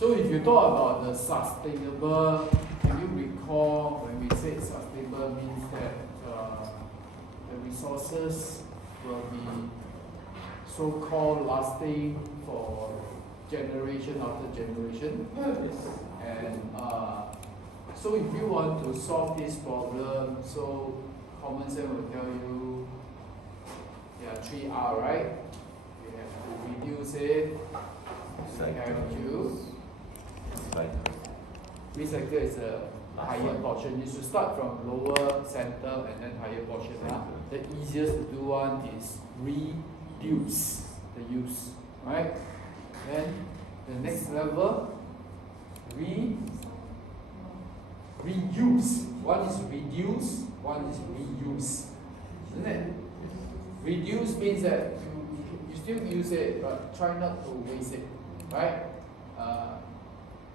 So if you talk about the sustainable, can you recall when we said sustainable means that the resources will be so-called lasting for generation after generation? And so if you want to solve this problem, so common sense will tell you, 3R, right? You have to reduce it, recycle is a higher portion. You should start from lower, center, and then higher portion. The easiest to do one is reduce the use, right? Then the next level, reuse. One is reduce, one is reuse, isn't it? Reduce means that you still use it, but try not to waste it, right?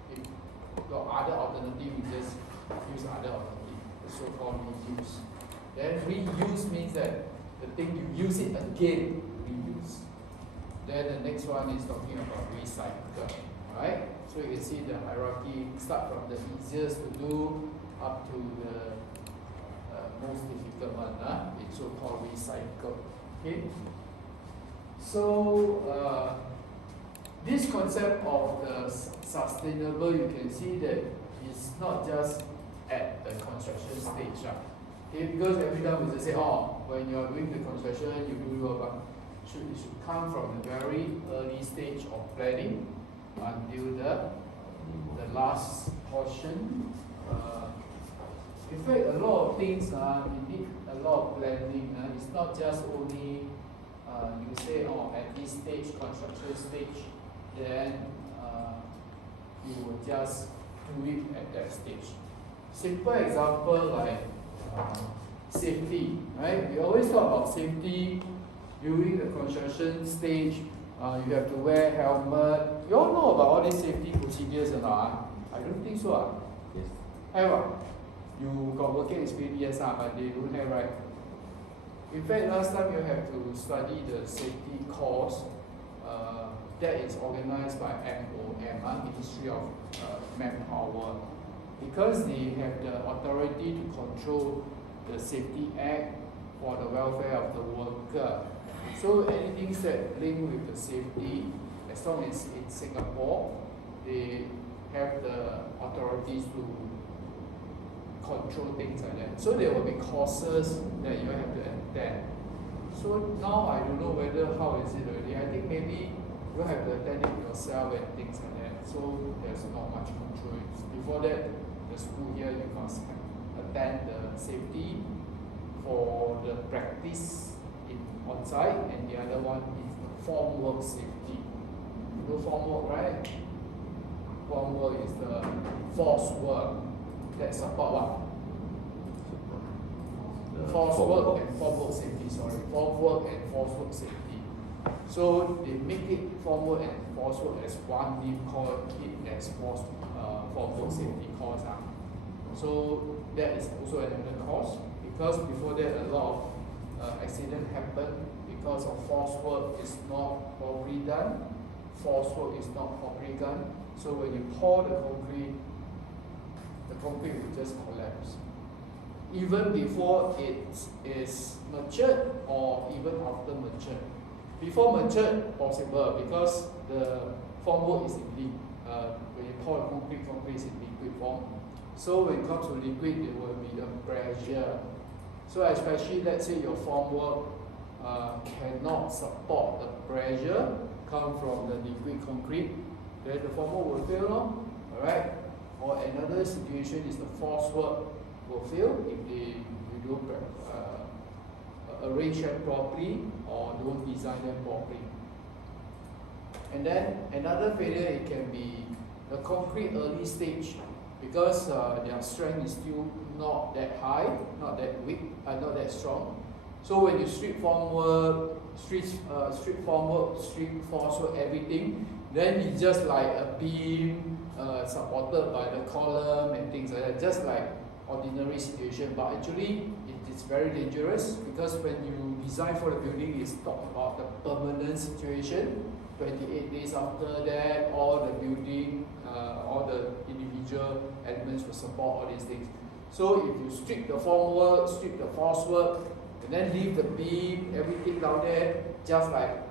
If you've got other alternative, you just use other alternative, the so-called reduce. Then reuse means that the thing you use it again, reuse. Then the next one is talking about recycle, right? So you can see the hierarchy start from the easiest to do up to the most difficult one, it's so-called recycle. Okay. So this concept of the sustainable, you can see that it's not just at the construction stage. Okay, because every time we just say, when you are doing the construction, you do it should come from the very early stage of planning until the last portion. In fact, a lot of things you need a lot of planning. It's not just only you say, at this stage, construction stage, then you will just do it at that stage. Simple example like safety, right? We always talk about safety during the construction stage. You have to wear helmet. You all know about all these safety procedures or not? I don't think so. Yes. Have you got working experience, yes, but they don't have, right? In fact, last time you have to study the safety course that is organized by MOM, Ministry of Manpower, because they have the authority to control the Safety Act for the welfare of the worker. So anything that linked with the safety, as long as in Singapore, they have the authorities to control things like that. So there will be courses that you have to attend. So now I don't know how is it already. I think maybe you have to attend it yourself and things like that. So there's not much control. Before that, the school here you must attend the safety for the practice on site, and the other one is the form work safety. You know form work, right? Form work is the force work that support what? Force work and form work safety, form work and force work safety. So they make it form work and force work as one, they call it as form work safety course. So that is also another course, because before that a lot of accident happened because of force work is not properly done, force work is not properly done. So when you pour the concrete will just collapse. Even before it is matured or even after matured. Before matured, possible, because the form work is in liquid. When you pour the concrete is in liquid form. So when it comes to liquid, there will be a pressure. So especially, let's say your form work cannot support the pressure come from the liquid concrete, then the form work will fail, alright? Or another situation is the force work will fail if you don't arrange them properly or don't design them properly. And then another failure, it can be the concrete early stage, because their strength is still not that high, not that weak, not that strong. So when you strip form work, strip force work, everything, then it's just like a beam supported by the column and things like that, just like ordinary situation. But actually, it is very dangerous, because when you design for the building, it's talked about of the permanent situation. 28 days after that, all the building, all the individual elements will support all these things. So if you strip the formwork, strip the force work, and then leave the beam, everything down there, just like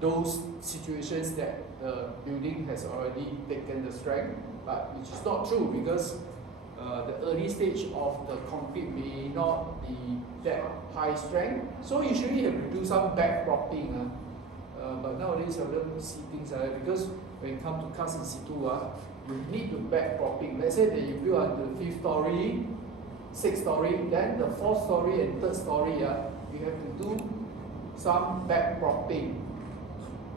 those situations that the building has already taken the strength, but which is not true because the early stage of the concrete may not be that high strength. So usually you have to do some back propping. But nowadays I don't see things like that because when it comes to cast in situ, you need to back propping. Let's say that you build until 5th story, 6th story, then the 4th story and 3rd story, you have to do some back propping.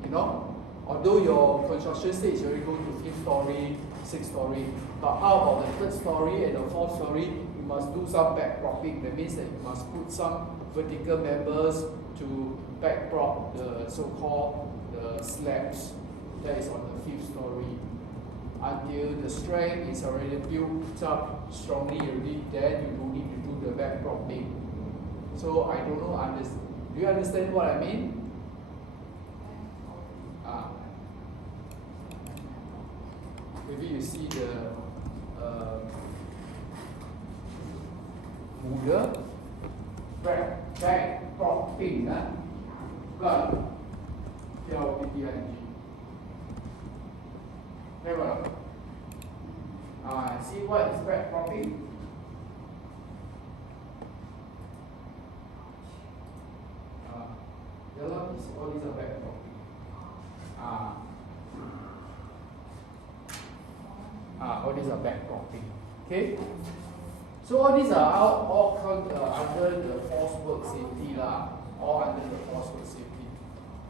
You know, although your construction stage already go to 5th story, 6th story, but how about the 3rd story and the 4th story? You must do some back propping. That means that you must put some vertical members to back prop the so-called the slabs that is on the 5th story. Until the strength is already built up strongly already, then you don't need to do the back propping. So I don't know, do you understand what I mean? Maybe you see the Buddha back propping, but PTIG. Remember? See what is back propping? All these are back propping. All these are back propping. Okay? So all these are all under the force work safety all under the force work safety.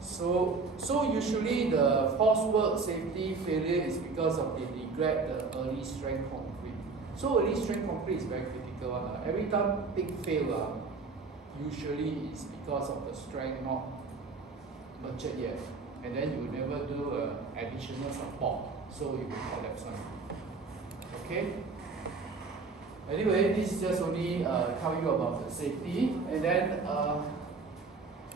So usually the force work safety failure is because of they neglect the early strength concrete. So early strength concrete is very critical. Every time big fail, usually it's because of the strength not matured yet, and then you never do additional support, so you will collapse on. Okay. Anyway, this is just only tell you about the safety, and then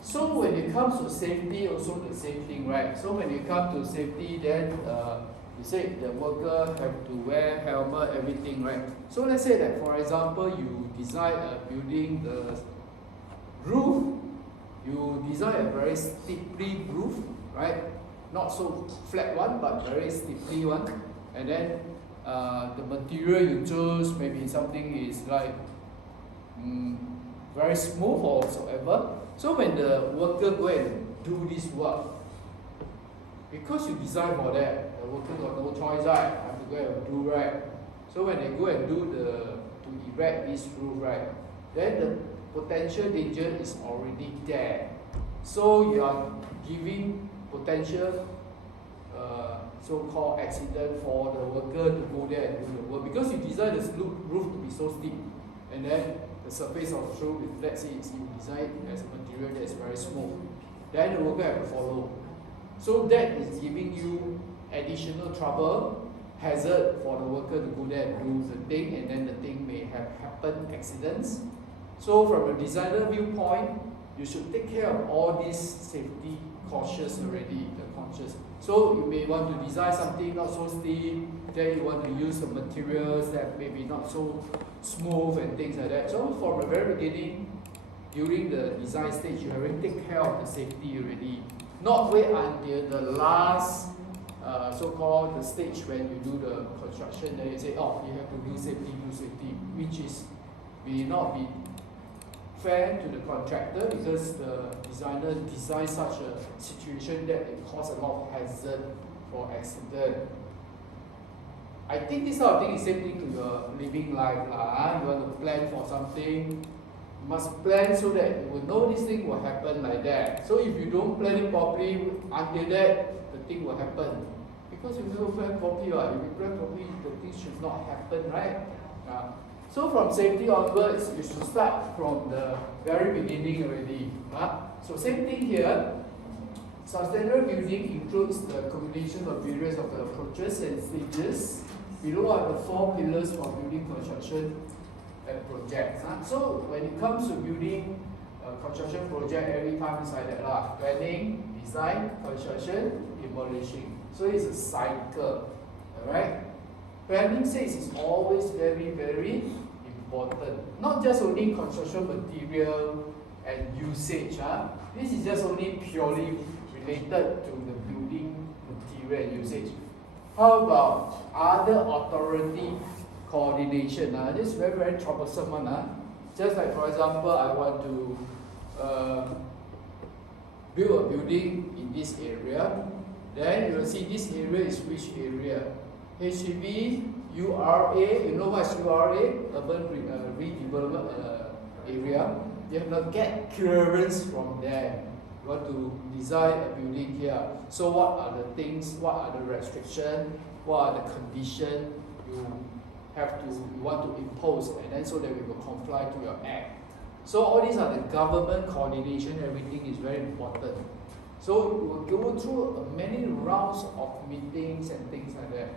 so when it comes to safety, also the same thing, right? So when it comes to safety, then you say the worker have to wear helmet, everything, right? So let's say that, for example, you design a building, the roof, you design a very steeply roof, right? Not so flat one, but very steeply one, and then the material you choose, maybe something is like very smooth or whatsoever. So when the worker go and do this work, because you design for that, the worker got no choice, right? Have to go and do, right? So when they go and do to erect this roof, right, then the potential danger is already there. So you are giving potential so-called accident for the worker to go there and do the work, because you design the roof to be so steep, and then the surface of the roof, let's say you design it as a material that is very smooth, then the worker have to follow. So that is giving you additional trouble, hazard for the worker to go there and do the thing, and then the thing may have happened accidents. So from a designer viewpoint, you should take care of all these safety cautious already, the conscious. So you may want to design something not so steep, then you want to use some materials that maybe not so smooth and things like that. So from the very beginning, during the design stage, you already take care of the safety already. Not wait until the last so-called the stage when you do the construction, then you say, oh, you have to do safety, which is may not be fair to the contractor, because the designer designed such a situation that it causes a lot of hazard for accident. I think this sort of thing is same thing to your living life. You want to plan for something, you must plan so that you will know this thing will happen like that. So if you don't plan it properly, until that, the thing will happen. Because you never plan properly, if you plan properly, the thing should not happen, right? So from safety onwards, you should start from the very beginning already. So same thing here. Sustainable building includes the combination of various of the approaches and stages. Below are the 4 pillars for building construction and projects. So when it comes to building construction project every time is like that lah. Planning, design, construction, demolishing. So it's a cycle. Alright? Planning says is always very, very important. Not just only construction material and usage. This is just only purely related to the building material and usage. How about other authority coordination? This is very, very troublesome one. Just like, for example, I want to build a building in this area. Then you will see this area is which area? HDB, URA, you know what's URA? Urban Redevelopment Area. You have to get clearance from there. You want to design a building here. So what are the things, what are the restrictions, what are the conditions you want to impose, and then so that we will comply to your act. So all these are the government coordination, everything is very important. So we'll go through many rounds of meetings and things like that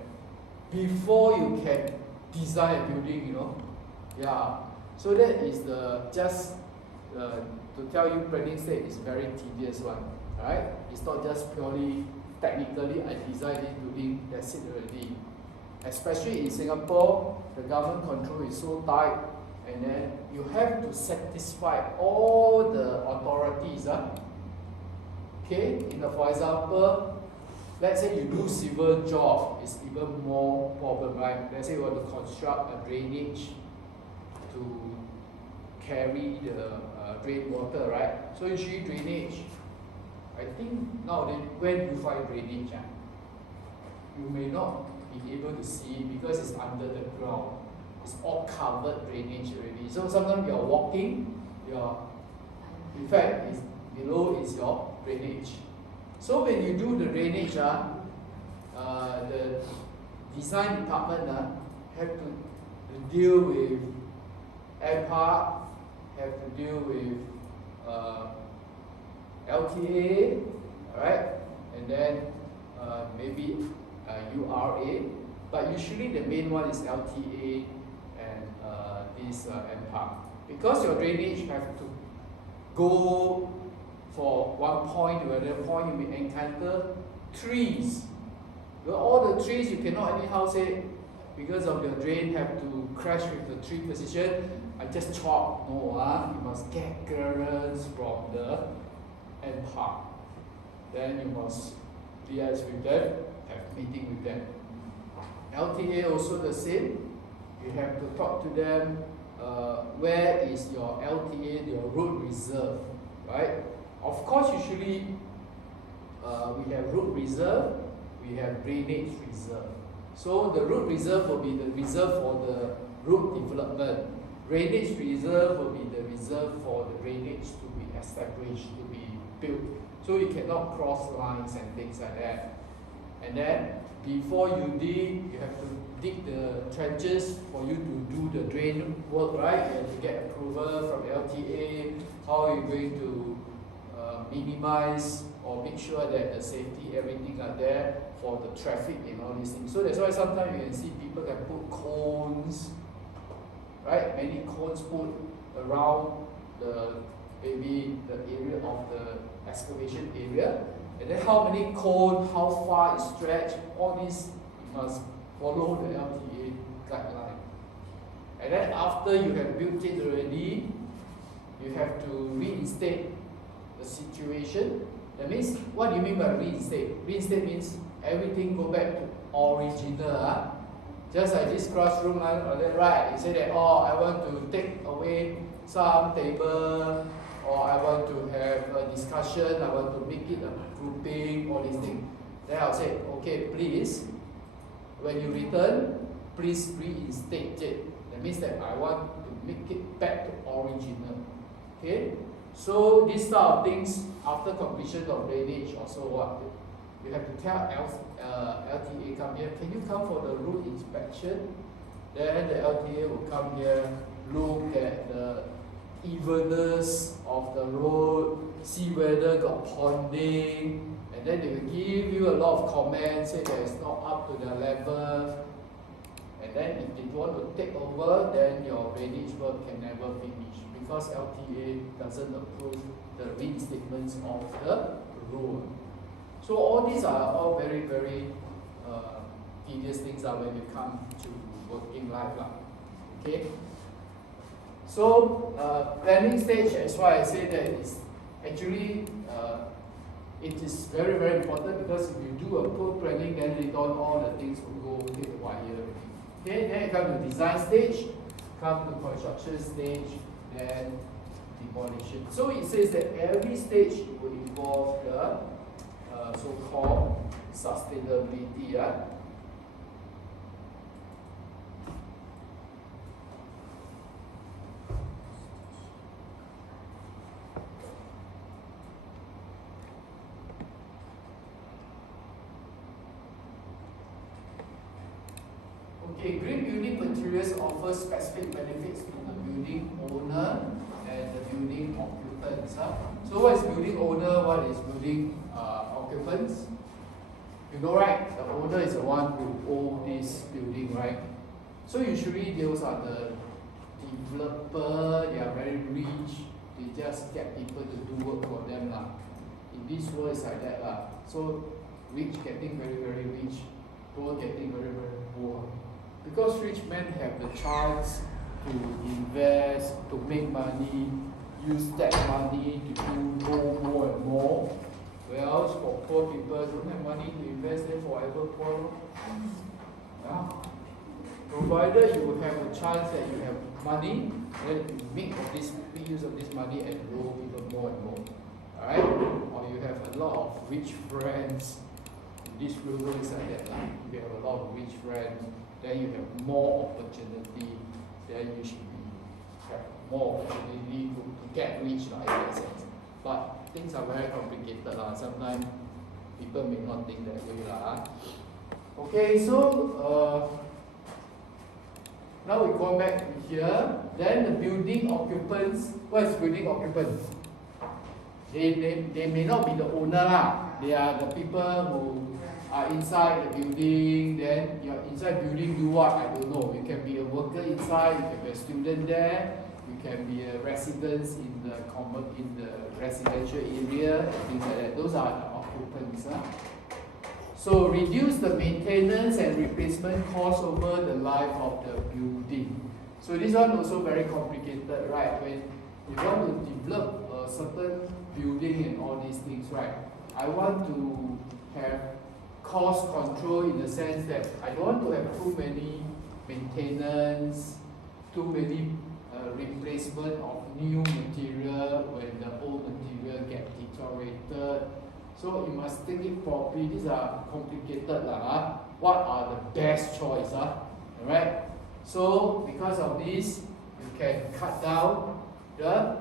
before you can design a building, you know. Yeah. So that is to tell you, planning stage is very tedious one. Alright? It's not just purely technically I design this building, that's it already. Especially in Singapore, the government control is so tight, and then you have to satisfy all the authorities. Okay, for example, let's say you do civil job, it's even more problem, right? Let's say you want to construct a drainage to carry the rainwater, right? So usually drainage, I think nowadays, when you find drainage, you may not be able to see it because it's under the ground. It's all covered drainage already. So sometimes you're walking, in fact, below is your drainage. So when you do the drainage, the design department have to deal with AirPark, have to deal with LTA, alright, and then maybe URA, but usually the main one is LTA and this AirPark. Because your drainage have to go for one point to another point, you may encounter trees. Well, all the trees you cannot anyhow say because of your drain have to crash with the tree position. I just chop. No, you must get clearance from the AirPark. Then you must liaise with them, have meeting with them. LTA also the same. You have to talk to them. Where is your LTA, your road reserve, right? Of course, usually we have road reserve, we have drainage reserve. So the road reserve will be the reserve for the road development. Drainage reserve will be the reserve for the drainage to be established, to be built. So you cannot cross lines and things like that. And then before you dig, you have to dig the trenches for you to do the drain work, right? You have to get approval from LTA. How are you going to minimize or make sure that the safety, everything are there for the traffic and all these things. So that's why sometimes you can see people can put cones, right? Many cones put around maybe the area of the excavation area. And then how many cones, how far it stretch, all these you must follow the LTA guideline. And then after you have built it already, you have to reinstate the situation. That means, what do you mean by reinstate? Reinstate means everything go back to original. Just like this classroom line, right? You say that, I want to take away some table, or I want to have a discussion, I want to make it a grouping, all these things. Then I'll say, okay, please, when you return, please reinstate it. That means that I want to make it back to original. Okay? So these type of things, after completion of drainage, also what? You have to tell LTA come here, can you come for the road inspection? Then the LTA will come here, look at the evenness of the road, see whether got ponding, and then they will give you a lot of comments, say that it's not up to their level. And then if they want to take over, then your drainage work can never finish because LTA doesn't approve the reinstatements of the road. So all these are all very, very tedious things when you come to working life. Okay? So planning stage, that's why I say that it's actually it is very, very important, because if you do a poor planning, then later on all the things will go haywire. Okay, then you come to design stage, come to construction stage, then demolition. So it says that every stage will involve the so-called sustainability. Okay, green building materials offer specific benefits to the building owner and the building occupants. So what is building owner, what is building occupants? You know, right? The owner is the one who owns this building, right? So usually those are the developer, they are very rich, they just get people to do work for them. In this world it's like that. So rich getting very, very rich, poor getting very, very poor. Because rich men have the chance to invest, to make money, use that money to do more and more. Whereas for poor people, don't have money to invest, then forever poor. Provided you have a chance that you have money, then you make use of this money and grow even more and more. Alright? Or you have a lot of rich friends. This world is like that. If you have a lot of rich friends, then you have more opportunity, then you should have more opportunity to get rich in that sense. But things are very complicated. Sometimes people may not think that way. Okay, so now we go back here. Then the building occupants. What is building occupants? They may not be the owner. They are the people who are inside the building. Then you're inside building, do what? I don't know. You can be a worker inside, you can be a student there, you can be a resident in the residential area, and things like that. Those are the occupants. So reduce the maintenance and replacement cost over the life of the building. So this one also very complicated, right? When you want to develop a certain building and all these things, right? I want to have cost control in the sense that I don't want to have too many maintenance, too many replacement of new material when the old material get deteriorated. So you must think it properly. These are complicated. What are the best choice? Alright? So because of this, you can cut down the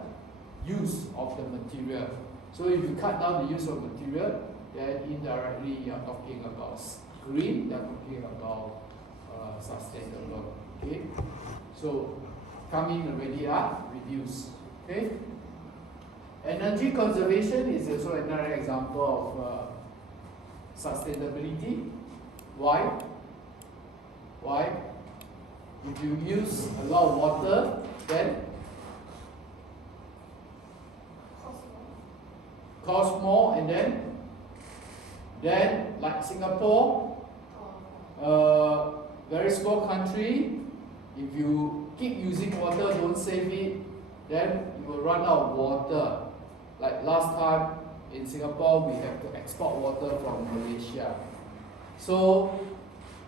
use of the material. So if you cut down the use of material, then indirectly you are talking about green, you are talking about sustainable. Okay? So coming already reduce. Okay? Energy conservation is also another example of sustainability. Why? Why? If you use a lot of water, then cost more, and then like Singapore, very small country, if you keep using water, don't save it, then you will run out of water. Like last time in Singapore, we have to export water from Malaysia. So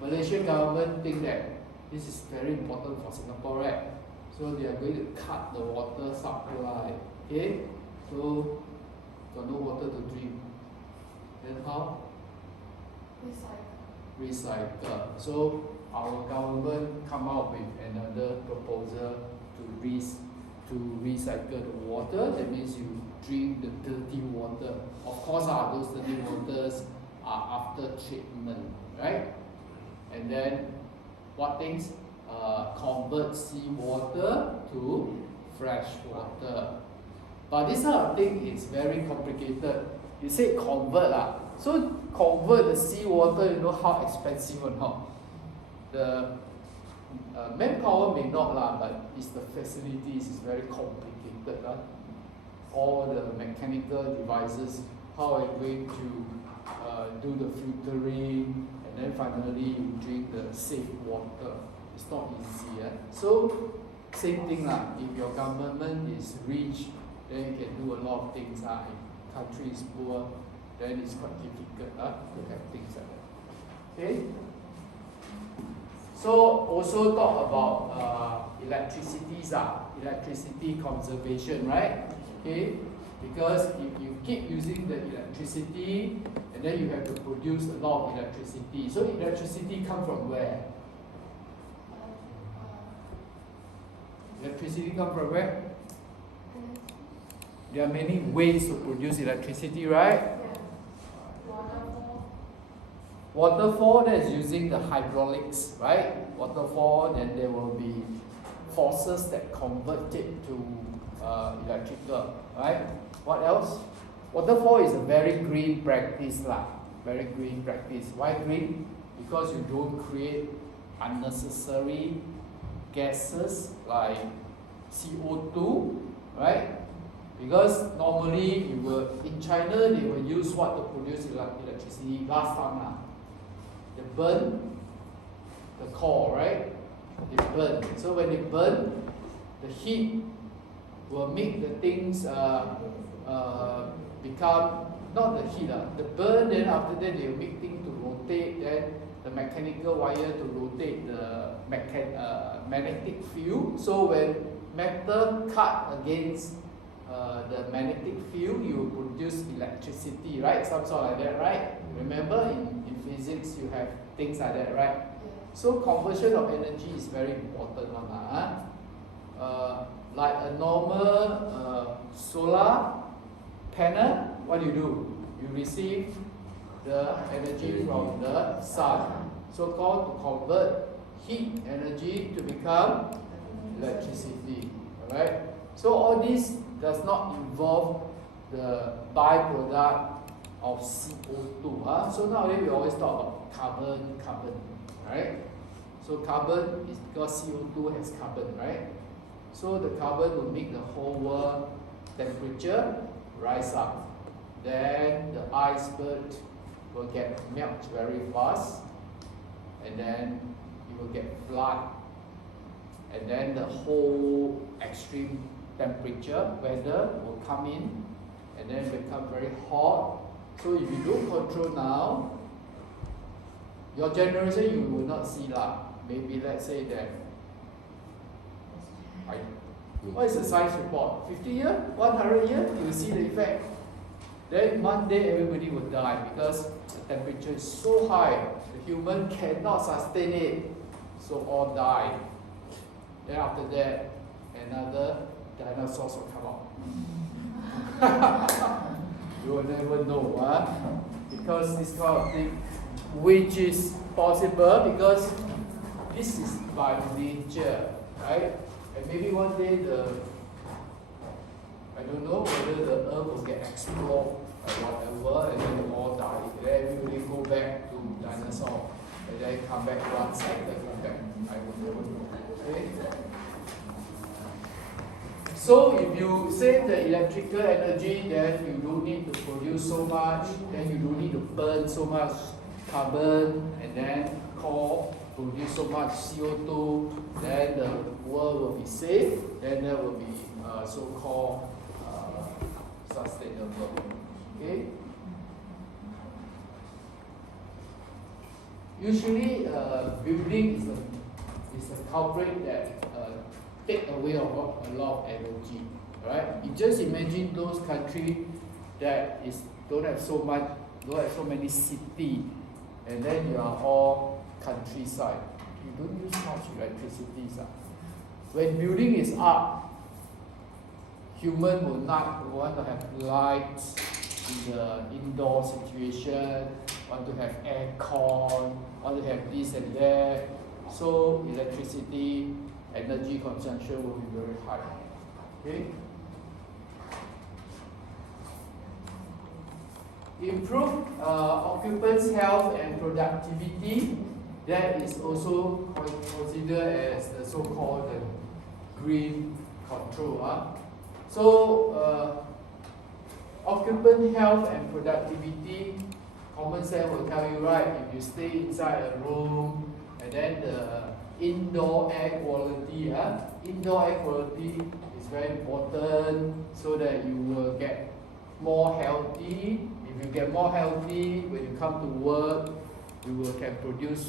Malaysian government think that this is very important for Singapore, right? So they are going to cut the water supply. Okay? So got no water to drink. Then how? Recycle. So our government come out with another proposal to recycle the water. That means you drink the dirty water. Of course, those dirty waters are after treatment, right? And then what things? Convert seawater to fresh water. But this kind of thing is very complicated. You say convert. So convert the seawater, you know how expensive or not? Manpower may not lah, but it's the facilities is very complicated lah. All the mechanical devices, how are you going to do the filtering, and then finally you drink the safe water. It's not easy. So same thing lah. If your government is rich, then you can do a lot of things. If country is poor, then it's quite difficult to have things like that. Okay. So also talk about electricity conservation, right? Okay, because if you keep using the electricity and then you have to produce a lot of electricity. So electricity come from where? Electricity come from where? There are many ways to produce electricity, right? Waterfall, that is using the hydraulics, right? Waterfall, then there will be forces that convert it to electrical, right? What else? Waterfall is a very green practice lah. Very green practice. Why green? Because you don't create unnecessary gases like CO2, right? Because normally you will, in China they will use what to produce electricity last time. They burn the coal, right? They burn. So when they burn, the heat will make the things become, not the heat, the burn, then after that they will make things to rotate, then the mechanical wire to rotate the magnetic field. So when metal cut against the magnetic field, you will produce electricity, right? Some sort like that, right? Remember in physics you have things like that, right? So conversion of energy is very important one. Like a normal solar panel, what do? You receive the energy from the sun, so called to convert heat energy to become electricity. Alright? So all this does not involve the byproduct of CO2. So nowadays we always talk about carbon. Right? So carbon is because CO2 has carbon, right? So the carbon will make the whole world temperature rise up. Then the iceberg will get melt very fast, and then you will get flood, and then the whole extreme temperature weather will come in, and then become very hot. So if you don't control now, your generation you will not see lah. Maybe let's say that, what is the science report? 50 years? 100 years? You will see the effect. Then one day everybody will die because the temperature is so high, the human cannot sustain it, so all die. Then after that, another dinosaurs will come out. You will never know, because this kind of thing, which is possible because this is by nature, right? And maybe one day I don't know whether the earth will get explored or whatever, and then we all die. And then everybody go back to dinosaur, and then come back one cycle, come back. I will never know. Okay? So if you save the electrical energy, then you don't need to produce so much, then you don't need to burn so much carbon, and then coal, produce so much CO2, then the world will be safe, then there will be so-called sustainable. Okay? Usually, building is a culprit that take away a lot of energy. Right? You just imagine those countries that don't have so many cities, and then you are all countryside. You don't use much electricity. When building is up, human will not want to have lights in the indoor situation, want to have aircon, want to have this and that. So electricity, energy consumption will be very high. Okay? Improve occupants' health and productivity. that is also considered as the so-called green control. So occupant health and productivity, common sense will tell you, right, if you stay inside a room, and then the indoor air quality, indoor air quality is very important so that you will get more healthy. If you get more healthy, when you come to work, you will can produce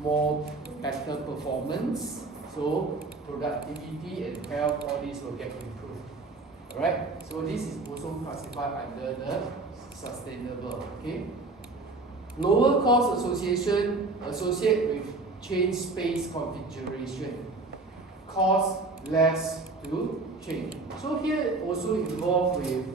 more better performance. So productivity and health, all these will get improved. Alright, so this is also classified under the sustainable. Okay. Lower cost associate with change space configuration. Cost less to change. So here also involved with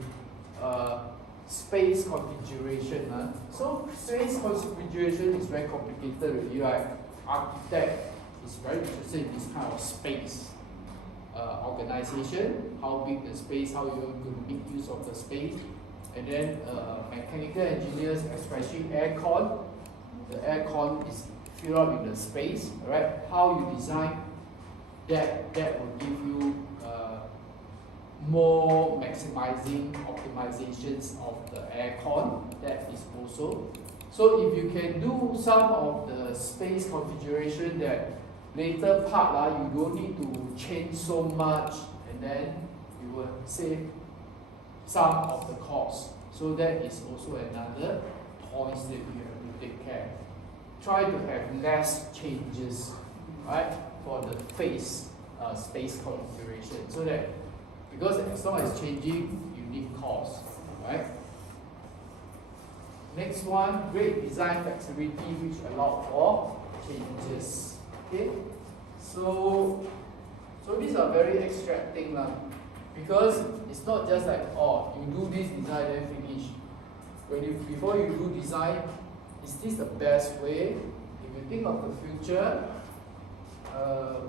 space configuration. So space configuration is very complicated already, right? Architect is very interested in this kind of space. Organization, how big the space, how you're going to make use of the space. And then mechanical engineers, especially aircon, the aircon is filled up in the space, right? How you design that will give you more maximizing optimizations of the aircon. That is also. So if you can do some of the space configuration that later part you don't need to change so much, and then you will save some of the cost. So that is also another point that you have to take care. Try to have less changes, right, for the space configuration, so that because as long as changing, you need cost, right? Next one, great design flexibility which allow for changes. Okay, so these are very abstract things because it's not just like, oh, you do this design then finish. Before you do design, is this the best way? If you think of the future,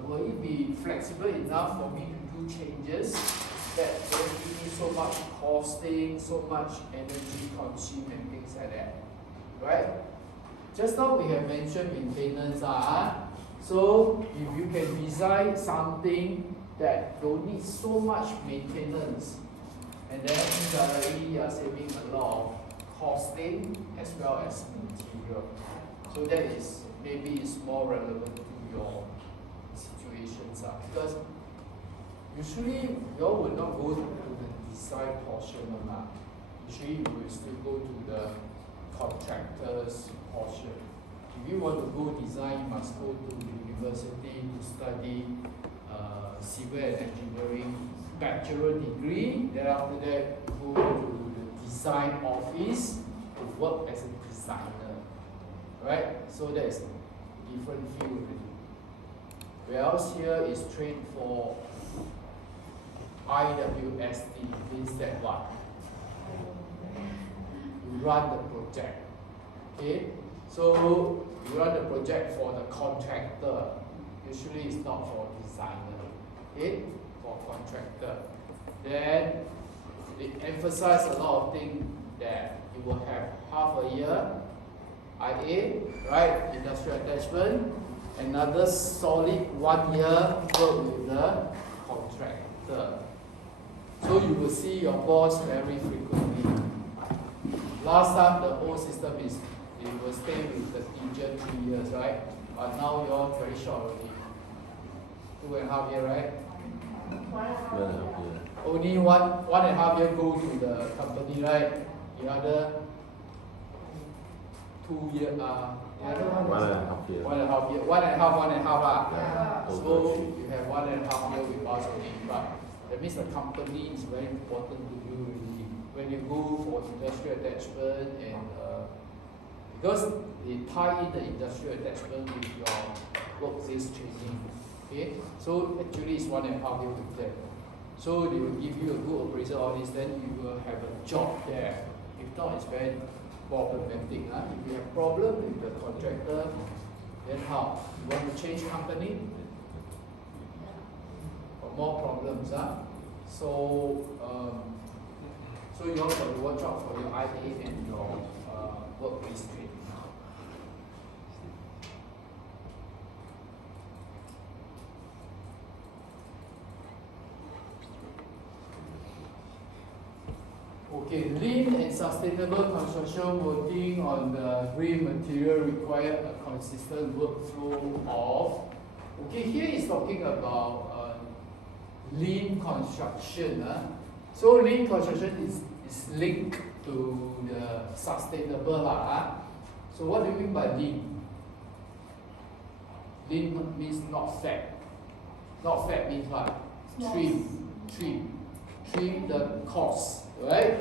will it be flexible enough for me to do changes that don't give me so much costing, so much energy consumed and things like that, right? Just now we have mentioned maintenance. So if you can design something that don't need so much maintenance, and then indirectly you are saving a lot of costing as well as material. So that is maybe is more relevant to your situations. Because usually you all will not go to the design portion. Usually you will still go to the contractor's portion. If you want to go design, you must go to university to study civil and engineering bachelor degree. Then after that, go to the design office to work as a designer. Right? So that is a different field. Whereas here is trained for IWSD, means that what? You run the project. Okay? So you run the project for the contractor. Usually it's not for designer. Okay? For contractor. Then they emphasize a lot of things that you will have half a year IA, right? Industrial attachment. Another solid 1 year work with the contractor. So you will see your boss very frequently. Last time the old system is you will stay with the teacher 3 years, right? But now you're very short already. 2.5 years, right? 1.5 years. Only one and a half year go to the company, right? The other 2 years, the other one is 1.5 years. 1.5 years. 1.5. Yeah. So you have 1.5 years with us only, but that means the company is very important to you really. When you go for industrial attachment and because they tie in the industrial attachment with your workplace training. Okay, so actually it's 1.5 years with them. So they will give you a good appraisal all this, then you will have a job there. If not, it's very problematic. If you have problem with the contractor, then how? You want to change company? Or more problems, So you have to watch out for your IA and your workplace training. Okay, lean and sustainable construction working on the green material require a consistent workflow of. Okay, here is talking about lean construction. So lean construction is linked to the sustainable. So what do you mean by lean? Lean means not fat. Not fat means what? Trim the cost, right?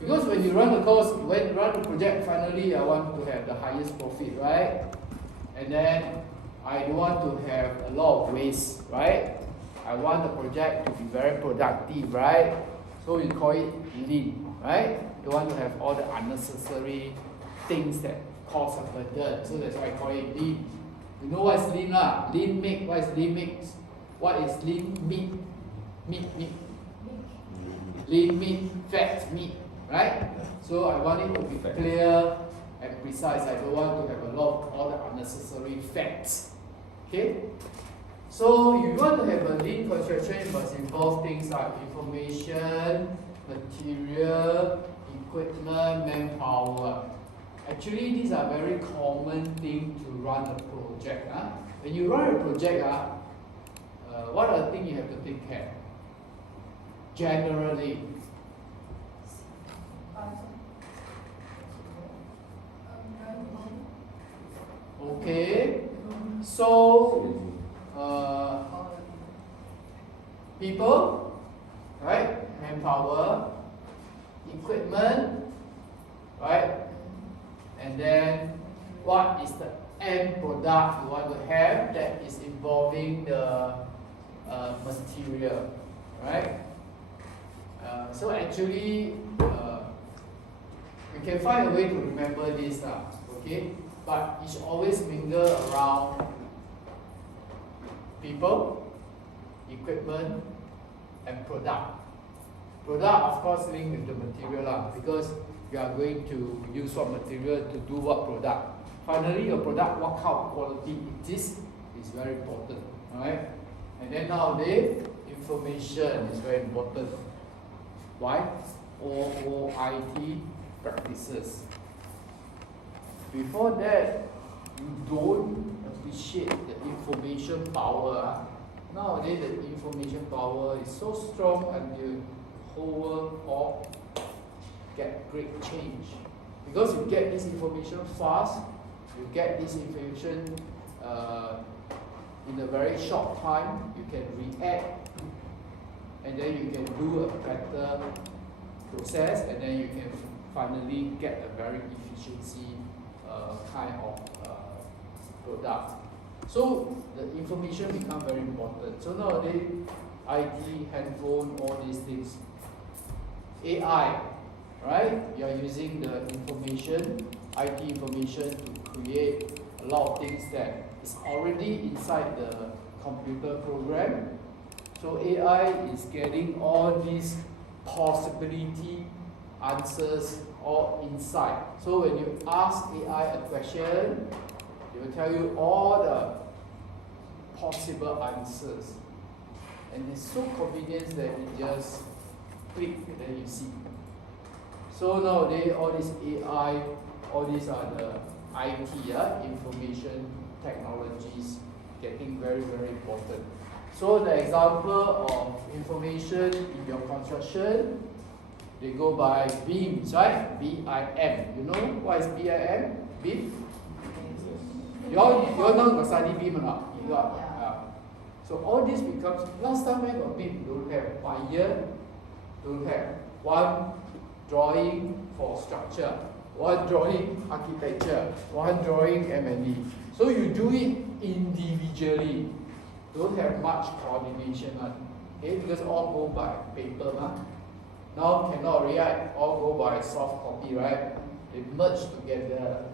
Because when you run the cost, when you run the project, finally I want to have the highest profit, right? And then I don't want to have a lot of waste, right? I want the project to be very productive, right? So you call it lean, right? You don't want to have all the unnecessary things that cause a burden. So that's why I call it lean. You know what's lean lah? Lean meat. What is lean meat? What is lean meat? Meat. Lean meat, fat meat, right? So I want it to be clear and precise. I don't want to have a lot of all the unnecessary fats. Okay? So you want to have a lean construction, it must involve things like information, material, equipment, manpower. Actually, these are very common things to run a project. When you run a project, what are the things you have to take care? Generally. Okay. So, people, right? Manpower, equipment, right? And then what is the end product you want to have that is involving the material, right? So actually, we can find a way to remember this, okay? But it should always mingle around people, equipment, and product. Product, of course, linked with the material, because you are going to use what material to do what product. Finally, your product, what kind of quality it is very important, alright? And then nowadays, information is very important. Why? OOIT practices. Before that, you don't appreciate the information power. Nowadays, the information power is so strong until the whole world all get great change. Because you get this information fast, you get this information in a very short time, you can react, and then you can do a better process, and then you can finally get a very efficiency kind of product. So the information become very important. So nowadays, IT, handphone, all these things, AI, right? You are using the information, IT information to create a lot of things that is already inside the computer program. So AI is getting all these possibility answers all inside. So when you ask AI a question, it will tell you all the possible answers. And it's so convenient that you just click and then you see. So nowadays, all this AI, all these are the IT, information technologies, getting very, very important. So the example of information in your construction, they go by BIM, right? BIM. You know what is BIM? BIM? You all know got study BIM or not? You got. So all this becomes, last time I got BIM, don't have buyer, don't have one drawing for structure, one drawing architecture, one drawing M&E. So you do it individually. Don't have much coordination, okay? Because all go by paper, Now cannot react, all go by soft copy, right? They merge together,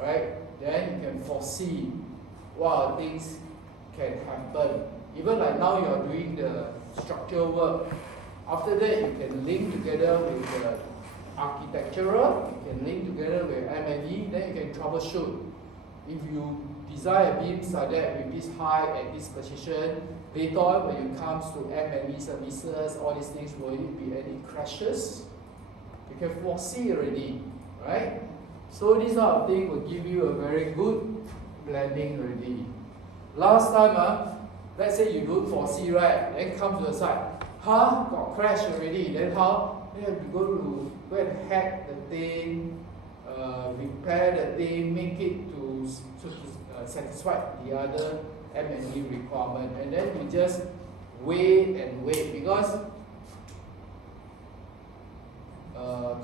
right? Then you can foresee what things can happen. Even like now you are doing the structural work. After that, you can link together with the architectural, you can link together with M&E, then you can troubleshoot. If you design a beam like that with this height and this position, later on when it comes to M&E services, all these things, will it be any crashes? can foresee already, right? So this sort of thing will give you a very good blending already. Last time, let's say you don't foresee, right? Then come to the site, got crashed already. Then how? Then you have to go and hack the thing, repair the thing, make it to satisfy the other M&E requirement, and then you just wait and wait because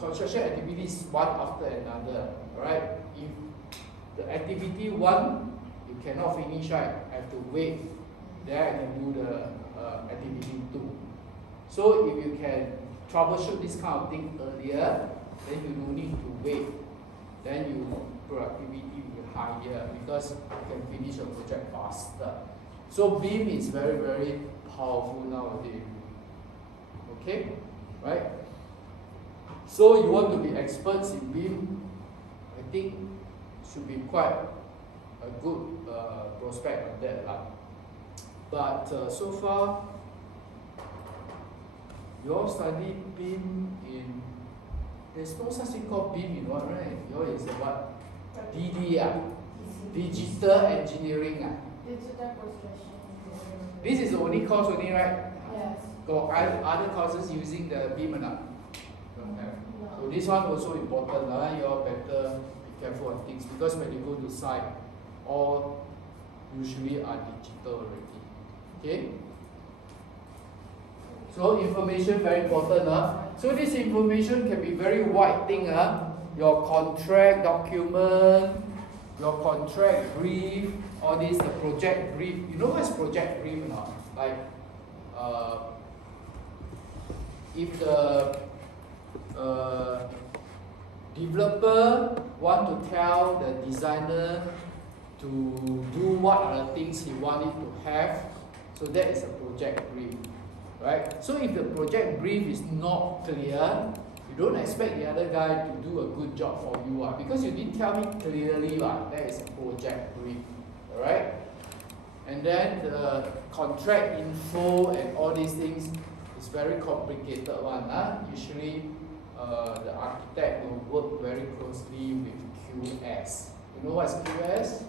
construction activities one after another, right? If the activity one you cannot finish, right, have to wait, then I can do the activity two. So if you can troubleshoot this kind of thing earlier, then you don't need to wait. Then your productivity will be higher because you can finish your project faster. So BIM is very, very powerful nowadays. Okay, right? So you want to be experts in BIM, I think should be quite a good prospect of that. But so far, you all study BIM in, there's no such thing called BIM in what, right? Yours is what? DD, Digital Engineering. Digital construction. This is the only course only, right? Yes. Got other courses using the BIM or not? Don't have. No. So this one also important. You all better be careful on things because when you go to site, all usually are digital already. Okay? So information very important. So this information can be very wide thing. Your contract document, your contract brief, all this, the project brief. You know what's project brief or not? Like, if the developer want to tell the designer to do what are the things he wanted to have, so that is a project brief, right? So if the project brief is not clear, you don't expect the other guy to do a good job for you, because you didn't tell me clearly, that is a project brief, alright? And then the contract info and all these things is very complicated one. Usually the architect will work very closely with QS. You know what's QS?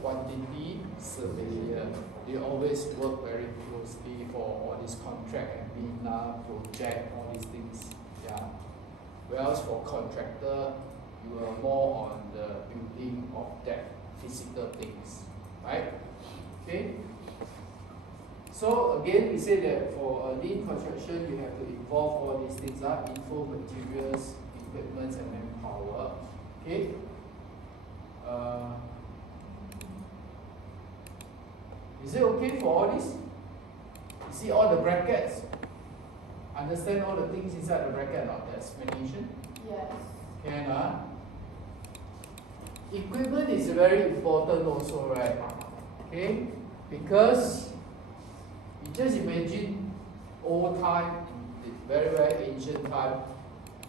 Quantity surveyor. They always work very closely for all this contract and BIM, project, all these things. Yeah. Whereas for contractor, you are more on the building of that physical things, right? Okay. So again, we say that for a lean construction, you have to involve all these things, info, materials, equipment, and manpower. Okay. Is it okay for all this? You see all the brackets? Understand all the things inside the bracket, not the explanation? Yes. Can, Equipment is very important also, right? Okay? Because you just imagine old time, very, very ancient time,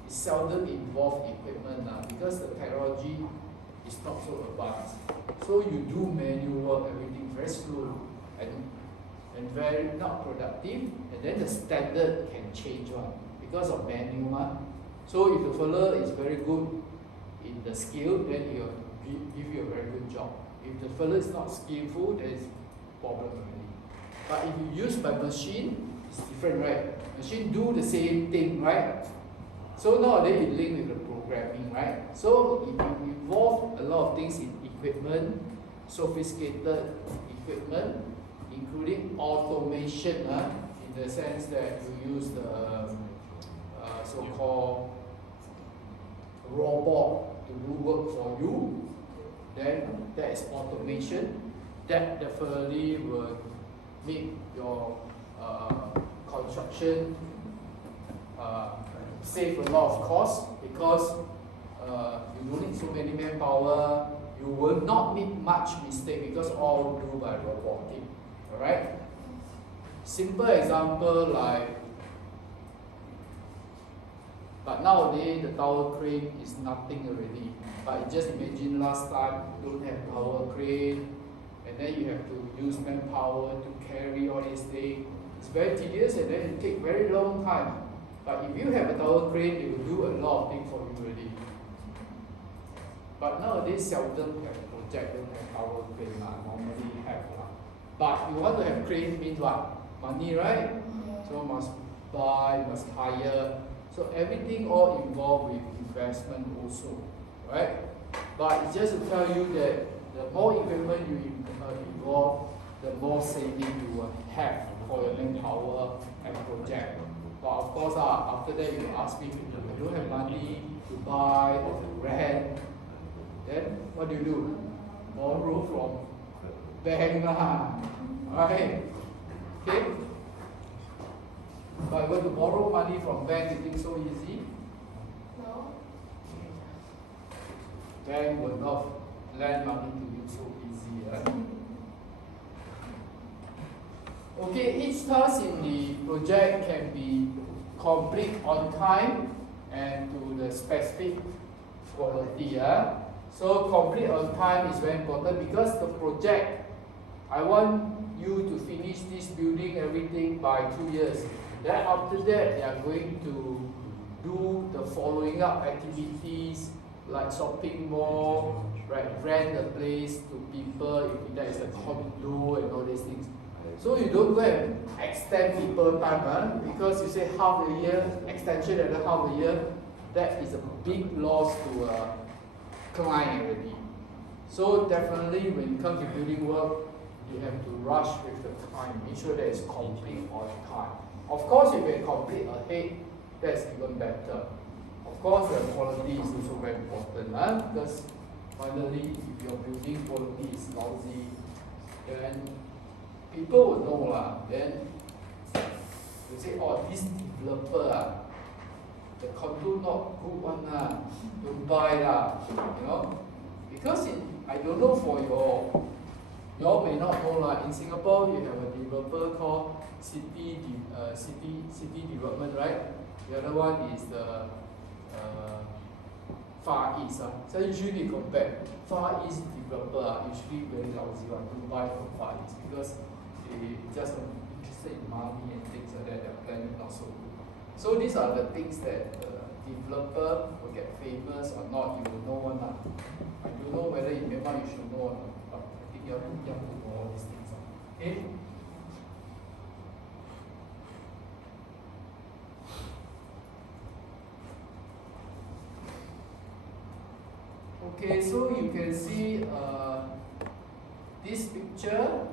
it seldom involved equipment because the technology is not so advanced. So you do manual work, everything very slow and very not productive, and then the standard can change because of manual. So if the fellow is very good in the skill, then he will give you a very good job. If the fellow is not skillful, there is problem already. But if you use by machine, it's different, right? Machine do the same thing, right? So nowadays it link with the programming, right? So if you involve a lot of things in equipment, sophisticated equipment, including automation, in the sense that you use the so-called robot to do work for you, then that is automation. That definitely will make your construction save a lot of cost because you don't need so many manpower. You will not make much mistake because all do by robotic. Alright? Simple example like, but nowadays the tower crane is nothing already. But just imagine last time you don't have tower crane and then you have to use manpower to carry all these things. It's very tedious and then it takes very long time. But if you have a tower crane, it will do a lot of things for you already. But nowadays seldom have project don't have tower crane normally have But you want to have crane means what? Money, right? So must buy, must hire. So everything all involved with investment also, right? But it's just to tell you that the more equipment you involve, the more saving you will have for your manpower and project. But of course, after that you ask me, I don't have money to buy or to rent. Then what do? Borrow from bank right? Okay? But when you borrow money from bank, you think so easy? No. Bank will not lend money to you so easy, right? Okay, each task in the project can be complete on time and to the specific quality. So complete on time is very important because the project, I want you to finish this building everything by 2 years. Then after that, they are going to do the following up activities like shopping mall, right? Rent a place to people if there is a condo and all these things. So you don't go and extend people time, because you say half a year, extension another half a year, that is a big loss to a client already. So definitely when it comes to building work, you have to rush with the time, make sure that it's complete on time. Of course, if you can complete ahead, that's even better. Of course, the quality is also very important, because finally, if your building quality is lousy, then people will know, then you say, oh, this developer, the condo not good one, don't buy, you know, because I don't know for you all may not know, in Singapore, you have a developer called City Development, right? The other one is the Far East. So usually compare Far East developer usually very lousy one to buy from Far East because they just interested in money and things like that. Their planning not so good. So these are the things that developer will get famous or not. You will know one. I don't know whether in Myanmar you should know or not. But I think you have to know all these things. Okay. Okay, so you can see this picture.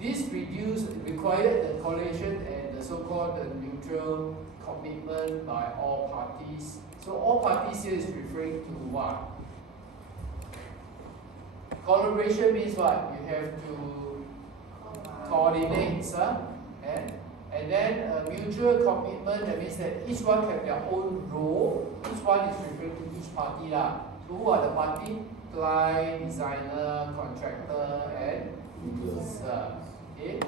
This required the coalition and the so-called the mutual commitment by all parties. So all parties here is referring to what? Collaboration means what? You have to coordinate, and then mutual commitment, that means that each one have their own role. Each one is referring to each party. So who are the party? Client, designer, contractor, and user. Okay?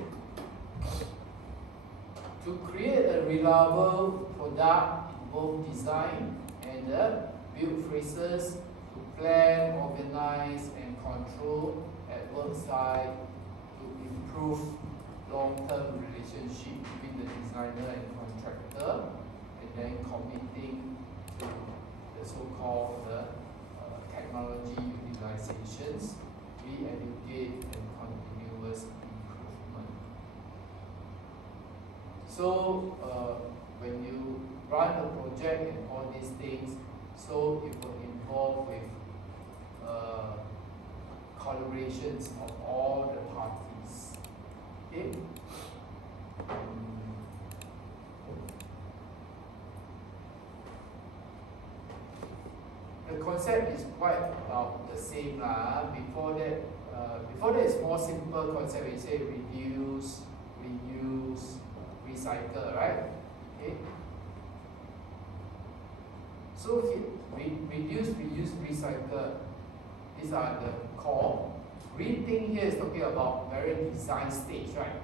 To create a reliable product in both design and the build phases, to plan, organize, and control at work site, to improve long-term relationship between the designer and contractor, and then committing to the so-called technology utilizations, re-educate, and continuous improvement. So when you run a project and all these things, so it will involve with collaborations of all the parties. Okay? The concept is quite about the same. Before that is more simple concept. We say reduce, reuse, recycle, right? Okay. So reduce, reuse, recycle. These are the core. Rethink here is talking about very design stage, right?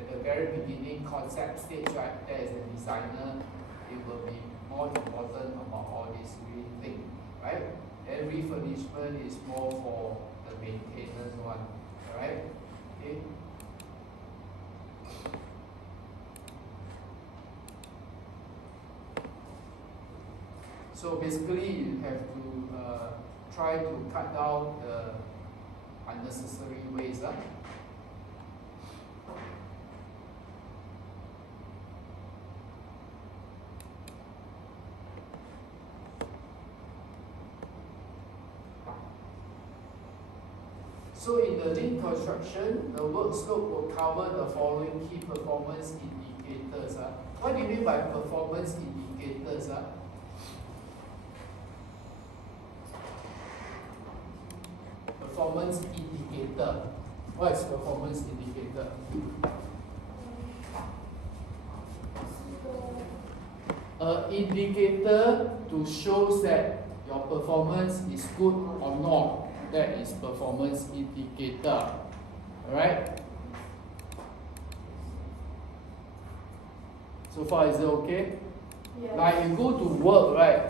At the very beginning, concept stage, right? There is a designer. It will be more important about all this rethink, right? Then refurbishment is more for the maintenance one, right? Okay. So basically, you have to try to cut down the unnecessary waste. So in the lean construction, the work scope will cover the following key performance indicators. What do you mean by performance indicators? Performance indicator. What is performance indicator? An indicator to show that your performance is good or not. That is performance indicator. Alright? So far, is it okay? Yes. Like you go to work, right?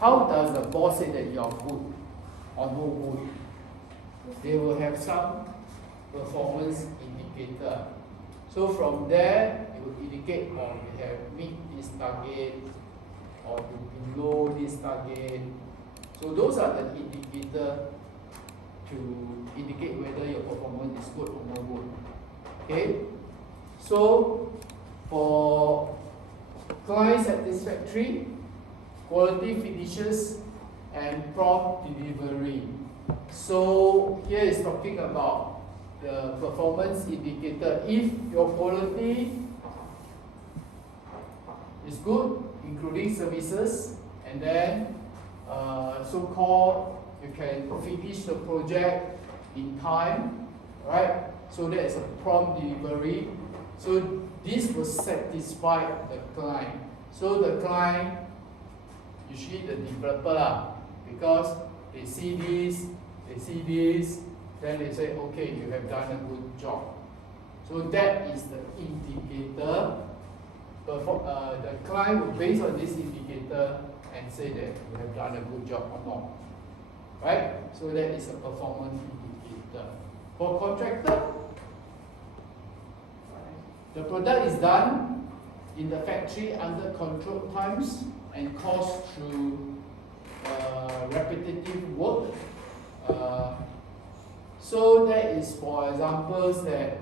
How does the boss say that you are good or no good? They will have some performance indicator. So from there, it will indicate, or you have meet this target, or you below this target. So those are the indicator to indicate whether your performance is good or not good. Okay? So for client satisfactory, quality finishes, and prompt delivery. So here is talking about the performance indicator. If your quality is good, including services, and then so-called you can finish the project in time, right? So that is a prompt delivery. So this will satisfy the client. So the client, usually the developer, because they see this, then they say, okay, you have done a good job. So that is the indicator. The client will base on this indicator and say that you have done a good job or not. Right? So that is a performance indicator. For contractor, the product is done in the factory under controlled times and caused through repetitive work. So that is for examples that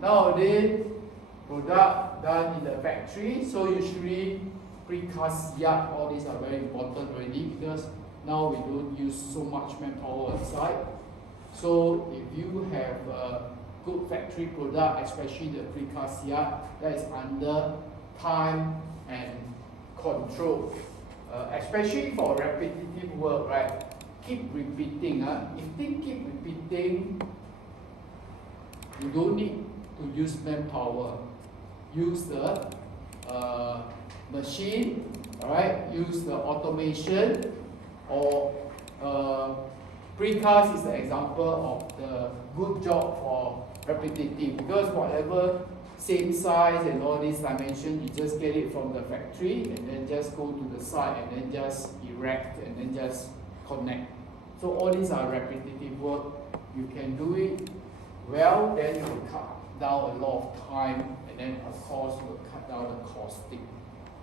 nowadays product done in the factory. So usually precast yard, all these are very important already because now we don't use so much manpower on site. So if you have a good factory product, especially the precast yard, that is under time and control. Especially for repetitive work, right? Keep repeating. If they keep repeating, you don't need to use manpower. Use the machine, alright? Use the automation, or precast is the example of the good job for repetitive, because whatever same size and all these dimensions, you just get it from the factory and then just go to the site and then just erect and then just connect. So all these are repetitive work. You can do it well, then you will cut down a lot of time, and then of course you will cut down the costing.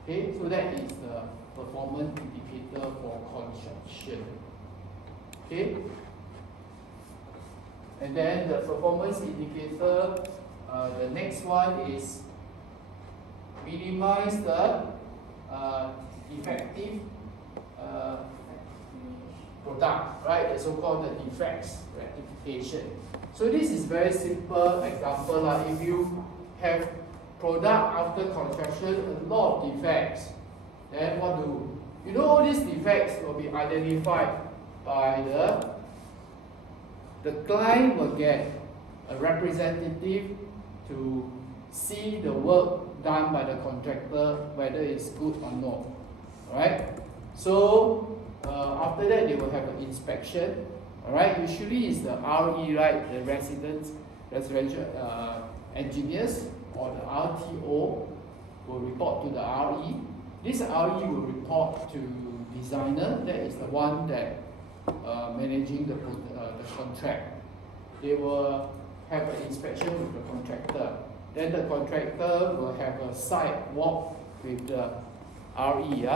Okay, so that is the performance indicator for construction. Okay, and then the performance indicator, the next one is minimize the effective product, right? The so-called the defects rectification. So this is very simple example. If you have product after construction, a lot of defects, then what do? You know, all these defects will be identified by the client will get a representative to see the work done by the contractor, whether it's good or not. Alright? So after that, they will have an inspection. Alright? Usually it's the RE, right? The residential engineers, or the RTO will report to the RE. This RE will report to designer, that is the one that managing the contract. They will have an inspection with the contractor. Then the contractor will have a site walk with the RE.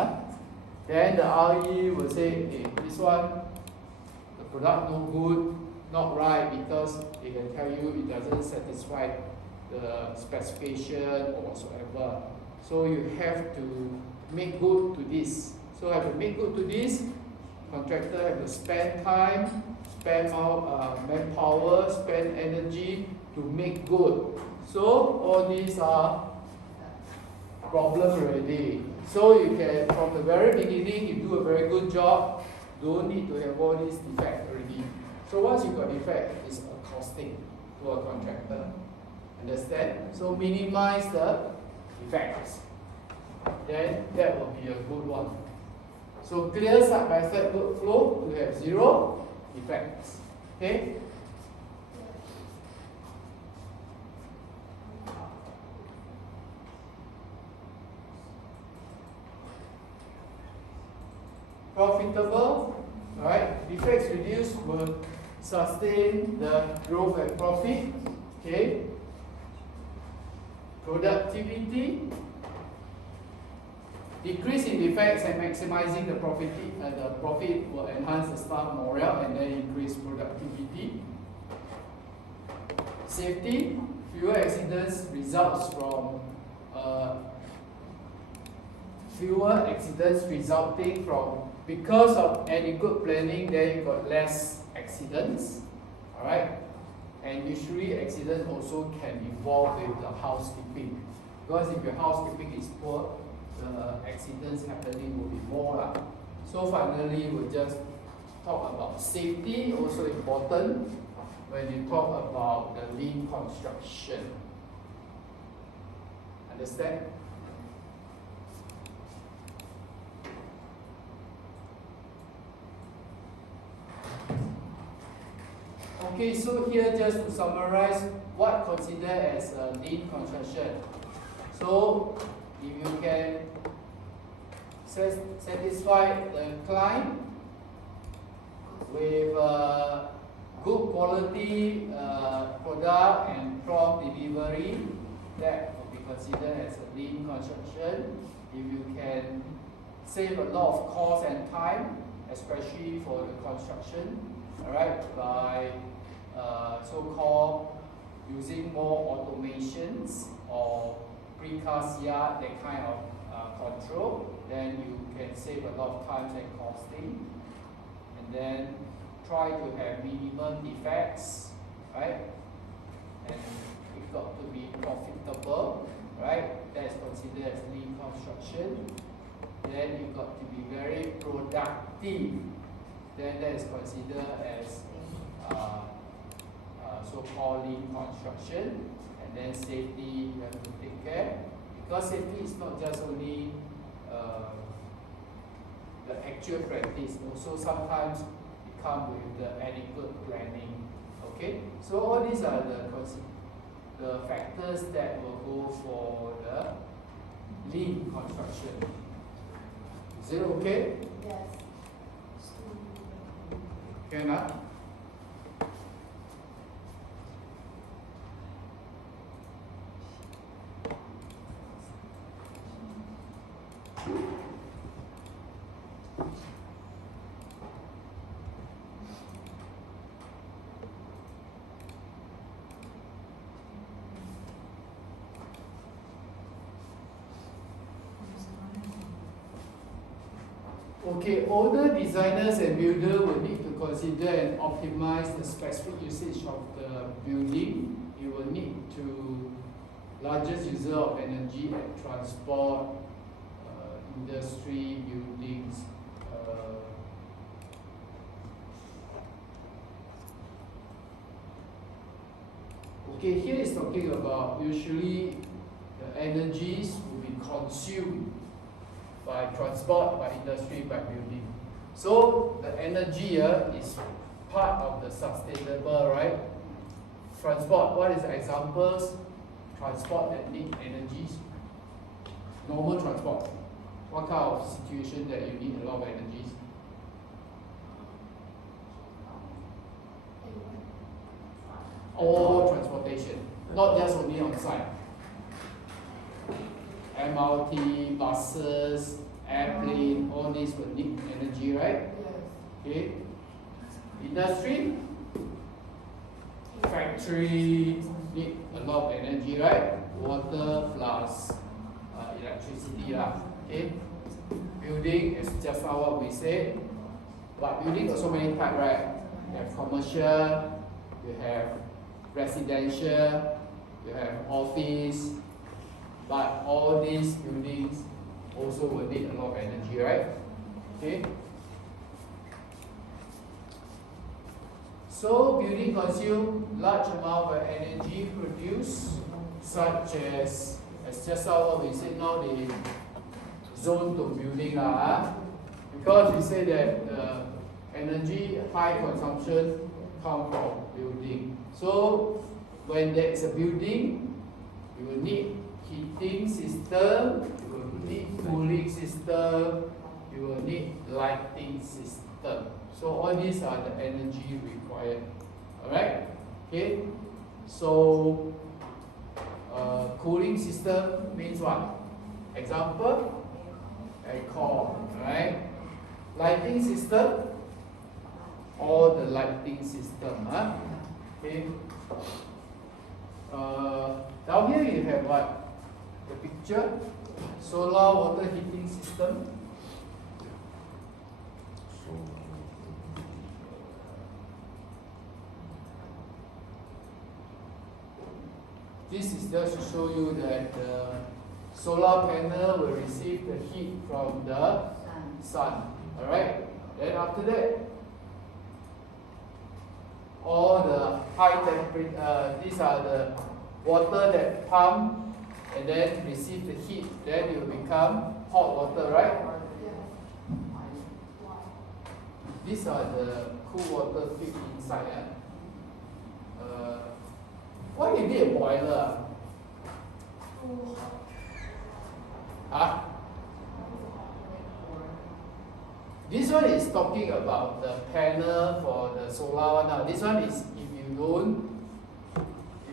Then the RE will say, hey, this one, the product no good, not right, because they can tell you it doesn't satisfy the specification or whatsoever. So you have to make good to this. So have to make good to this. Contractor have to spend time, spend manpower, spend energy to make good. So all these are problems already. So you can, from the very beginning, you do a very good job. Don't need to have all these defects already. So once you got defect, it's a costing to a contractor. Understand? So minimize the defects. Then that will be a good one. So clear side by side workflow to have 0 defects. Okay? Profitable, alright? Defects reduced will sustain the growth and profit. Okay? Productivity. Decrease in defects and maximizing the profit will enhance the staff morale and then increase productivity. Safety, fewer accidents results from resulting from, because of adequate planning, then you got less accidents. Alright? And usually accidents also can involve with the housekeeping. Because if your housekeeping is poor, the accidents happening will be more. So finally, we'll just talk about safety, also important when you talk about the lean construction. Understand? Okay, so here just to summarize what considered as a lean construction. So if you can satisfy the client with good quality product and prompt delivery, that will be considered as a lean construction. If you can save a lot of cost and time, especially for the construction, alright, by so-called using more automations or precast yard, that kind of control, then you can save a lot of time and costing. And then try to have minimum defects, right? And it's got to be profitable, right? That's considered as lean construction. Then you've got to be very productive. Then that is considered as so-called lean construction. And then safety, you have to take care. Because safety is not just only the actual practice, also sometimes it comes with the adequate planning. Okay, so all these are the factors that will go for the lean construction. Is it okay? Yes. Can I? Okay, older designers and builders will need to consider and optimize the specific usage of the building. You will need to largest user of energy and transport, industry, buildings. Okay, here is talking about usually the energies will be consumed by transport, by industry, by building. So the energy here is part of the sustainable, right? Transport, what is the examples? Transport that need energies. Normal transport. What kind of situation that you need a lot of energies? All transportation, not just only on site. MRT, buses, airplane, all these will need energy, right? Okay. Industry, factory need a lot of energy, right? Water plus electricity lah. Okay. Building is just now what we said, but building got so many types, right? You have commercial, you have residential, you have office, but all these buildings also will need a lot of energy, right? Okay. So building consume large amount of energy produced, such as just now what we said now the zone to building because we say that the energy high consumption come from building. So when there is a building, you will need heating system, you will need cooling system, you will need lighting system. So all these are the energy required. Alright? Okay? So cooling system means what? Example? Aircon, right? Lighting system, all the lighting system. Okay. Down here you have what? The picture, solar water heating system. This is just to show you that the solar panel will receive the heat from the sun. Alright? Then after that, all the high temperature, these are the water that pump and then receive the heat, then it will become hot water, right? These are the cool water fit inside. Why you need a boiler? Huh? This one is talking about the panel for the solar one. Now this one is if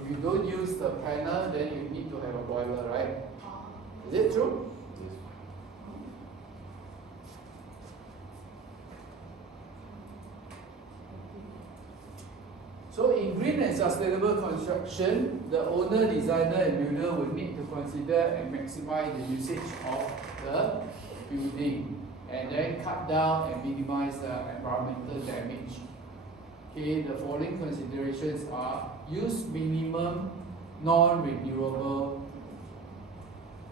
you don't use the panel, then you need to have a boiler, right? Is it true? So in green and sustainable construction, the owner, designer and builder will need to consider and maximize the usage of the building and then cut down and minimize the environmental damage. Okay, the following considerations are: use minimum non-renewable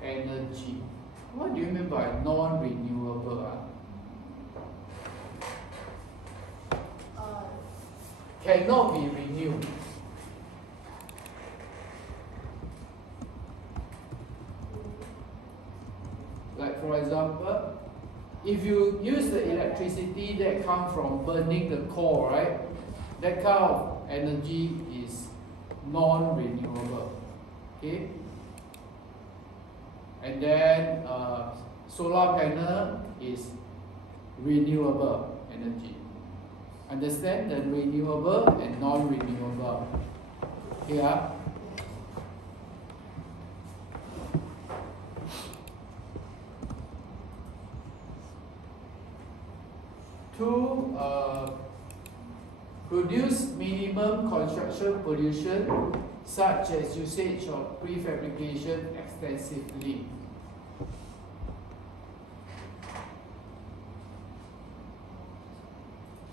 energy. What do you mean by non-renewable? Cannot be renewed. Like for example, if you use the electricity that comes from burning the coal, right? That kind of energy is non-renewable. Okay? And then solar panel is renewable energy. Understand the renewable and non-renewable. Here. To produce minimum construction pollution, such as usage of prefabrication extensively.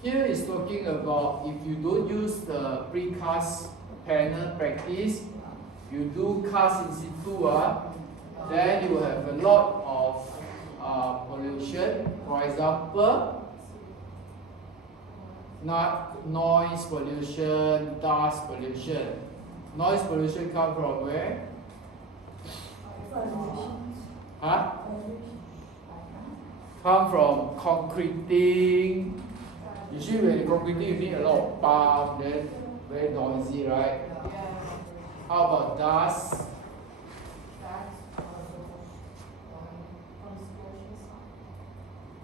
Here is talking about if you don't use the precast panel practice, you do cast in situ, then you will have a lot of pollution. For example, noise pollution, dust pollution. Noise pollution come from where? Huh? Come from concreting. Usually when you concreting, you need a lot of pump, then very noisy, right? How about dust?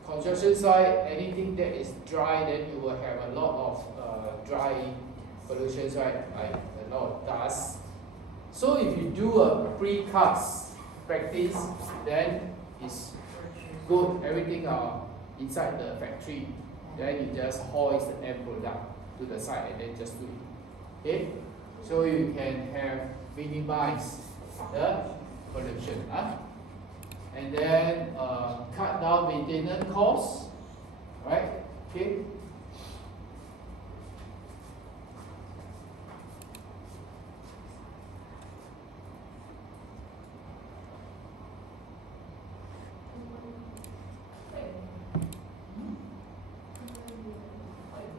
Construction site, anything that is dry, then you will have a lot of dry pollution, right? Like a lot of dust. So if you do a precast practice, then it's good. Everything are inside the factory. Then you just hoist the end product to the side and then just do it. Okay? So you can have minimize the pollution. And then cut down maintenance costs. Right? Okay?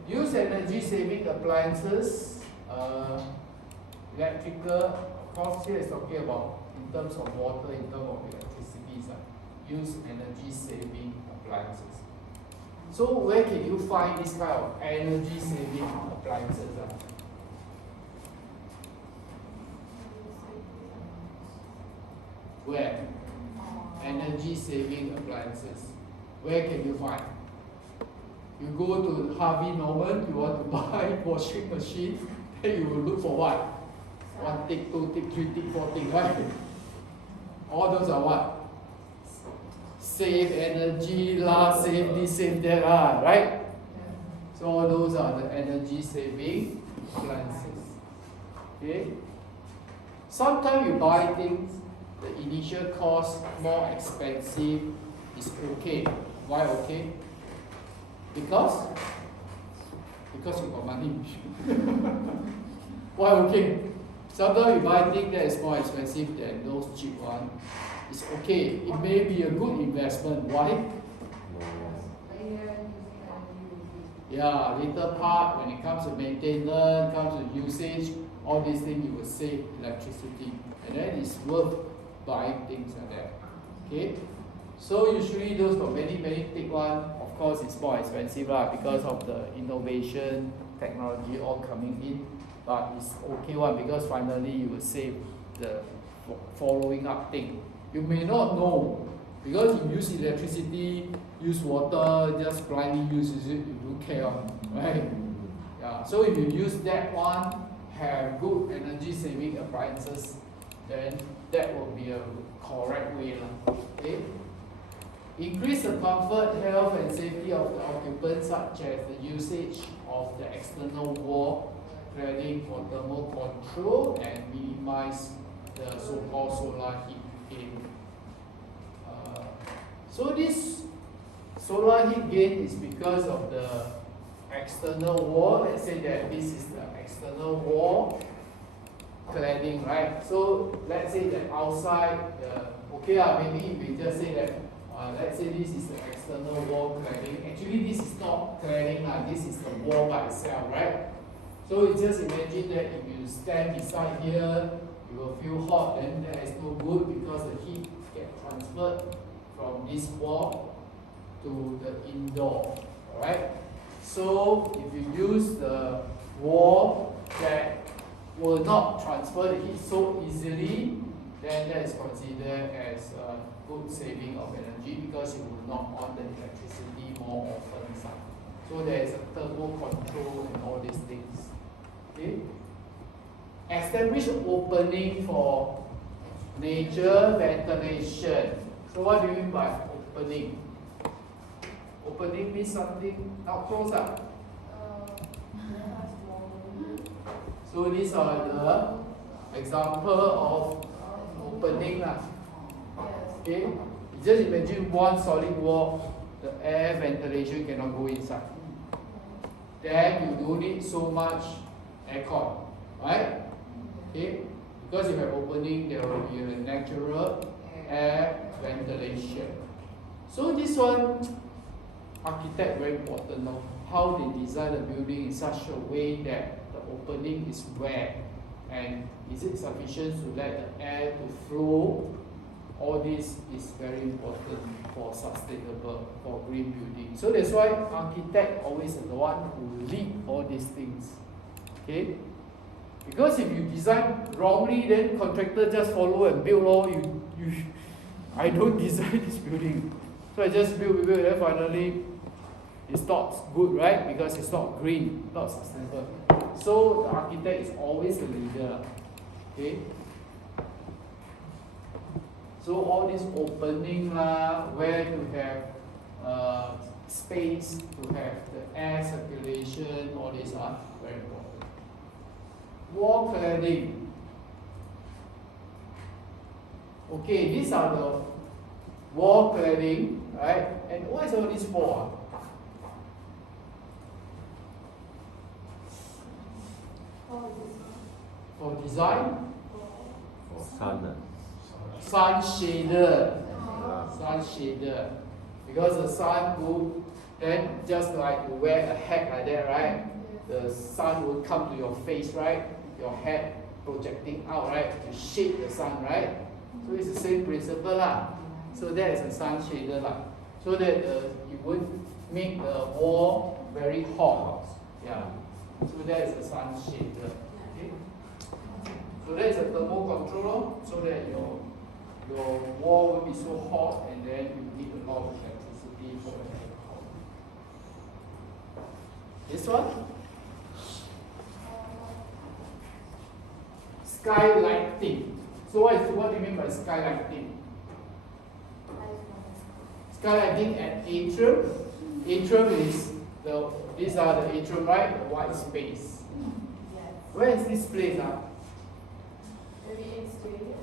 Use energy saving appliances, electrical, of course here is talking about in terms of water, in terms of electricity, use energy saving appliances. So where can you find this kind of energy saving appliances? Where? Energy saving appliances. Where can you find? You go to Harvey Norman, you want to buy washing machine, then you will look for what? 1 tick, 2 tick, 3 tick, 4 tick, right? All those are what? Save energy, save this, save that, right? So all those are the energy saving appliances. Okay? Sometimes you buy things, the initial cost more expensive is okay. Why okay? Because you got money. Why okay? Sometimes you buy things that is more expensive than those cheap ones. It's okay. It may be a good investment. Why? Yeah, later part when it comes to maintenance, comes to usage, all these things you will save electricity. And then it's worth buying things like that. Okay? So usually those got many thick one, of course it's more expensive because of the innovation, technology all coming in. But it's okay one because finally you will save the following up thing. You may not know because you use electricity, use water, just blindly use it, you don't care, right? Yeah. So if you use that one, have good energy saving appliances, then that will be a correct way. Okay? Increase the comfort, health and safety of the occupants such as the usage of the external wall cladding for thermal control and minimize the so-called solar heat gain. So this solar heat gain is because of the external wall. Let's say that this is the external wall cladding, right? So let's say that outside maybe we just say that let's say this is the external wall cladding. Actually this is not cladding, this is the wall by itself, right? So you just imagine that if you stand beside here, you will feel hot, then that is no good because the heat gets transferred from this wall to the indoor. Alright? So if you use the wall that will not transfer the heat so easily, then that is considered as a good saving of energy because you will not on the electricity more often. So there is a thermal control and all these things. Okay? Establish opening for nature ventilation. So what do you mean by opening? Opening means something not close up. So these are the example of opening. Okay? Just imagine one solid wall, the air ventilation cannot go inside. Then you don't need so much aircon, right? Okay? Because you have opening, there will be a natural air ventilation. So this one, architect very important now. How they design the building in such a way that the opening is where and is it sufficient to let the air to flow? All this is very important for sustainable, for green building. So that's why architect always is the one who lead all these things. Okay? Because if you design wrongly, then contractor just follow and build. I don't design this building. So I just build, then finally it's not good, right? Because it's not green, not sustainable. So the architect is always the leader. Okay? So all this opening where you have space, to have the air circulation, all these are very important. Wall cladding. Okay, these are the wall cladding, right? And what is all this for? For design? Sun. Sun shader. Sun shader. Because the sun will, then just like you wear a hat like that, right? The sun will come to your face, right? Your head projecting out, right? To shade the sun, right? So it's the same principle lah. So that is a sun shader lah. So that you won't make the wall very hot. Yeah. So that is a sun shader. Okay. So that is a thermal controller, so that your wall will be so hot, and then you need a lot of electricity for the aircon. This one? Skylighting. So what do you mean by skylighting? Skylighting at atrium. Atrium is these are the atrium, right? The white space. Yes. Where is this place? Maybe exterior.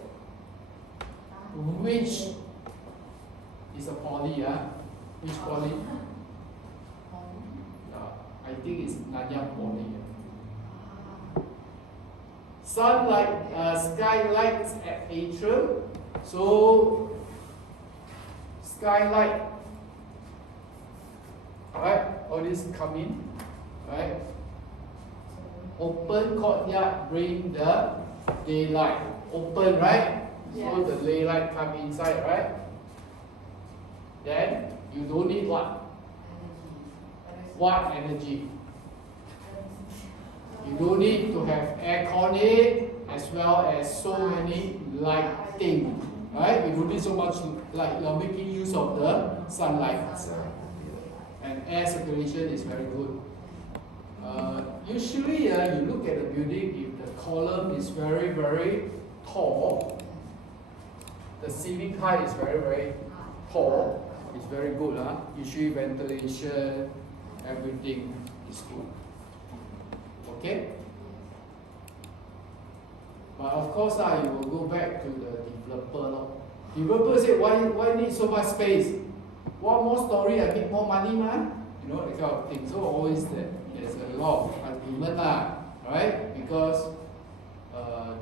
Which is a poly? Which poly? I think it's Nanyang Poly. Skylights at atrium. So skylight, right? All this come in, right? Open courtyard, bring the daylight. Open, right? Yes. So the daylight come inside, right? Then you don't need what? What energy? You don't need to have aircon as well as so many lighting, right? You don't need so much light. You're making use of the sunlight, and air circulation is very good. Usually, you look at the building, if the column is very, very tall, the ceiling height is very, very tall, it's very good. Usually ventilation, everything is good. Okay? But of course, you will go back to the developer. Developer say, why need so much space? One more story, I make more money, man. You know, that kind of thing. So always there's a lot of argument, right? Because the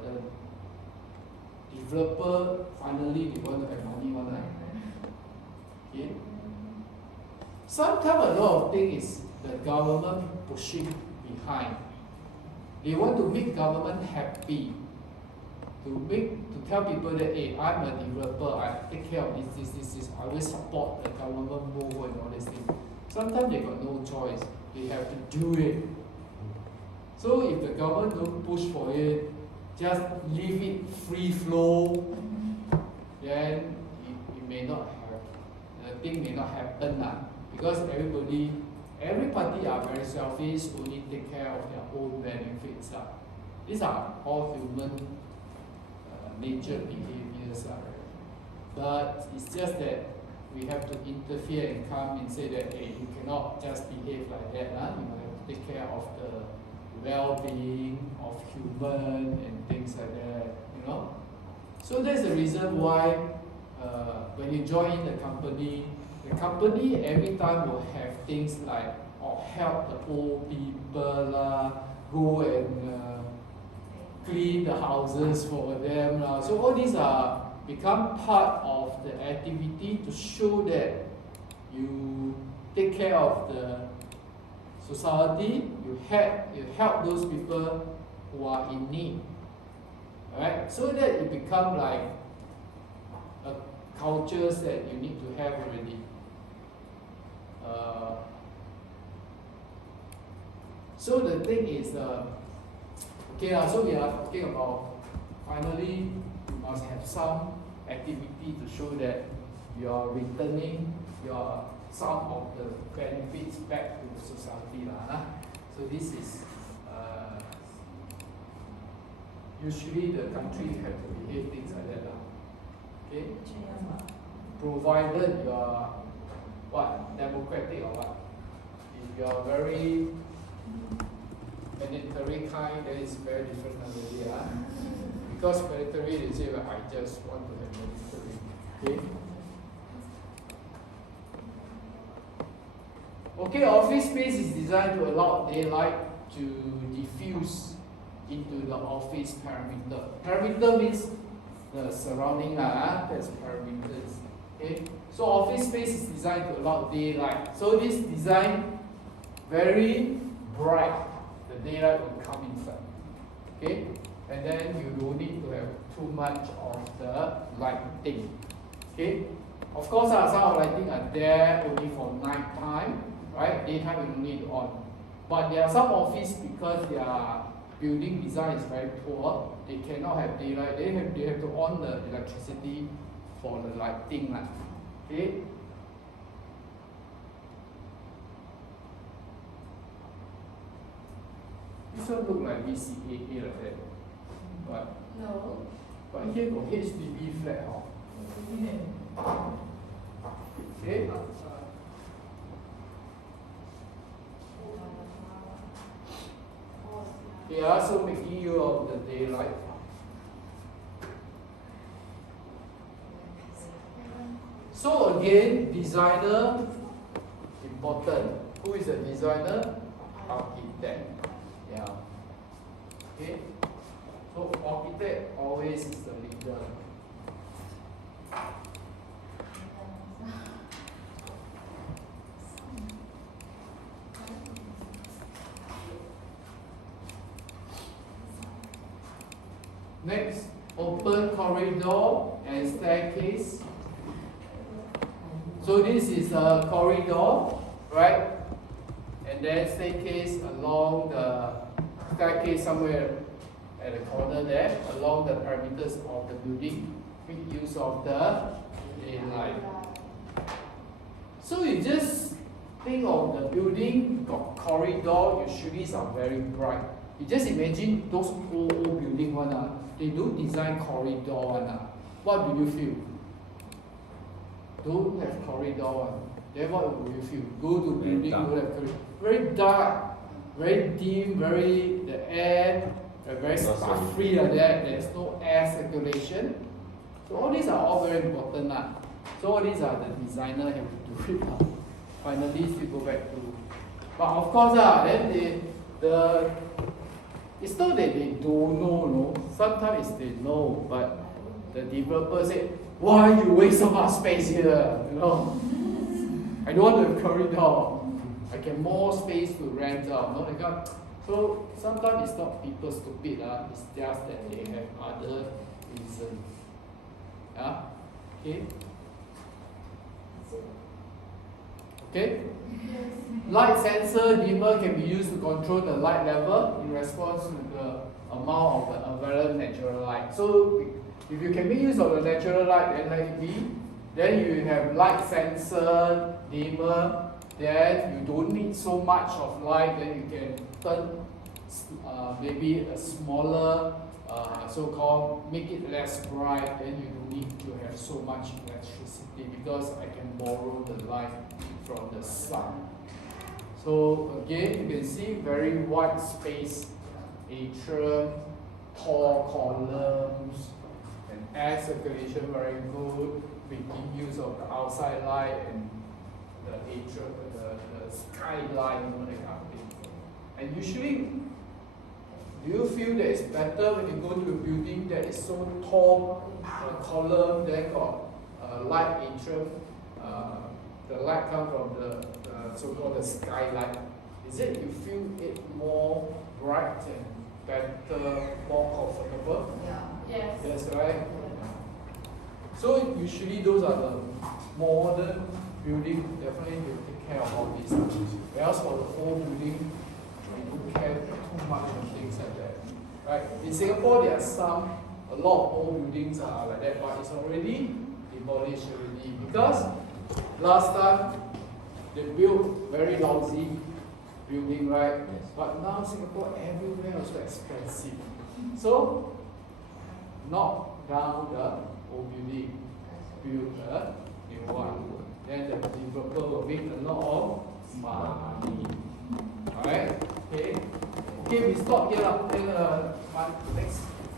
developer finally they want to have money, okay? Sometimes a lot of things is the government pushing behind. They want to make government happy. To tell people that, hey, I'm a developer, I take care of this. I always support the government move and all these things. Sometimes they got no choice. They have to do it. So if the government don't push for it, just leave it free flow, then it may not have, the thing may not happen because every party are very selfish, only take care of their own benefits. These are all human nature behaviors. But it's just that we have to interfere and come and say that, hey, you cannot just behave like that. You have to take care of the well-being of human and things like that, So that's the reason why when you join the company every time will have things like help the old people, go and clean the houses for them. So all these are become part of the activity to show that you take care of the society, you help those people who are in need. Alright? So that it become like a culture that you need to have already. So the thing is, so we are talking about finally you must have some activity to show that you are returning some of the benefits back to the society. So this is usually the country have to behave things like that. Okay? Provided you are what? Democratic or what? you are very mandatory kind, then it's very different already. Because mandatory, they say, well, I just want to have mandatory. Okay? Okay, office space is designed to allow daylight to diffuse into the office perimeter. Perimeter means the surrounding, that's perimeters. Okay, so office space is designed to allow daylight. So this design very bright. The daylight will come inside. Okay, and then you don't need to have too much of the lighting. Okay, of course, some lighting are there only for night time. Right? Daytime you don't need to on. But there are some office because their building design is very poor, they cannot have daylight. They have to on the electricity for the lighting. Okay? This one look like VCAA like that. No. But here got HDB flat. Okay? They are also making use of the daylight. So again, designer important. Who is the designer? Architect. Yeah. Okay. So architect always is the leader. Next, open corridor and staircase. So this is a corridor, right? And then staircase along the staircase somewhere at the corner there, along the perimeters of the building. Make use of the daylight. So you just think of the building got corridor, usually are very bright. You just imagine those old building one, they do design corridor one. What do you feel? Don't have corridor one. Then what will you feel? Go to building, don't have corridor. Very dark, very dim, the air very stuffy like that. There's no air circulation. So all these are all very important. So all these are the designer have to do it. Finally, still go back to. But of course, then it's not that they don't know, no. Sometimes they know, but the developer said, why you waste so much space here? You know, I don't want to have corridor. I get more space to rent out. No, so sometimes it's not people stupid, it's just that they have other reasons. Yeah? Okay? Okay? Light sensor dimmer can be used to control the light level in response to the amount of the available natural light. So if you can make use of the natural light, then let it be. Then you have light sensor dimmer. Then you don't need so much of light. Then you can turn maybe a smaller, so-called, make it less bright. Then you don't need to have so much electricity because I can borrow the light from the sun. So again, you can see very wide space, atrium, tall columns, and air circulation very good, making use of the outside light and the atrium, the skyline, that kind of thing. And usually, do you feel that it's better when you go to a building that is so tall, column, then got light atrium, the light comes from the so-called the skylight. Is it you feel it more bright and better, more comfortable? Yeah. Yes. Yes, right? So usually those are the modern building, definitely they take care of all these. Whereas for the old building, we don't care too much of things like that. Right? In Singapore, there are a lot of old buildings are like that, but it's already demolished already because last time they built very lousy building, right? Yes. But now Singapore everywhere is so expensive. So knock down the old building, build a new one. Then the developer will make a lot of money. Okay, we stop here lah. Then next.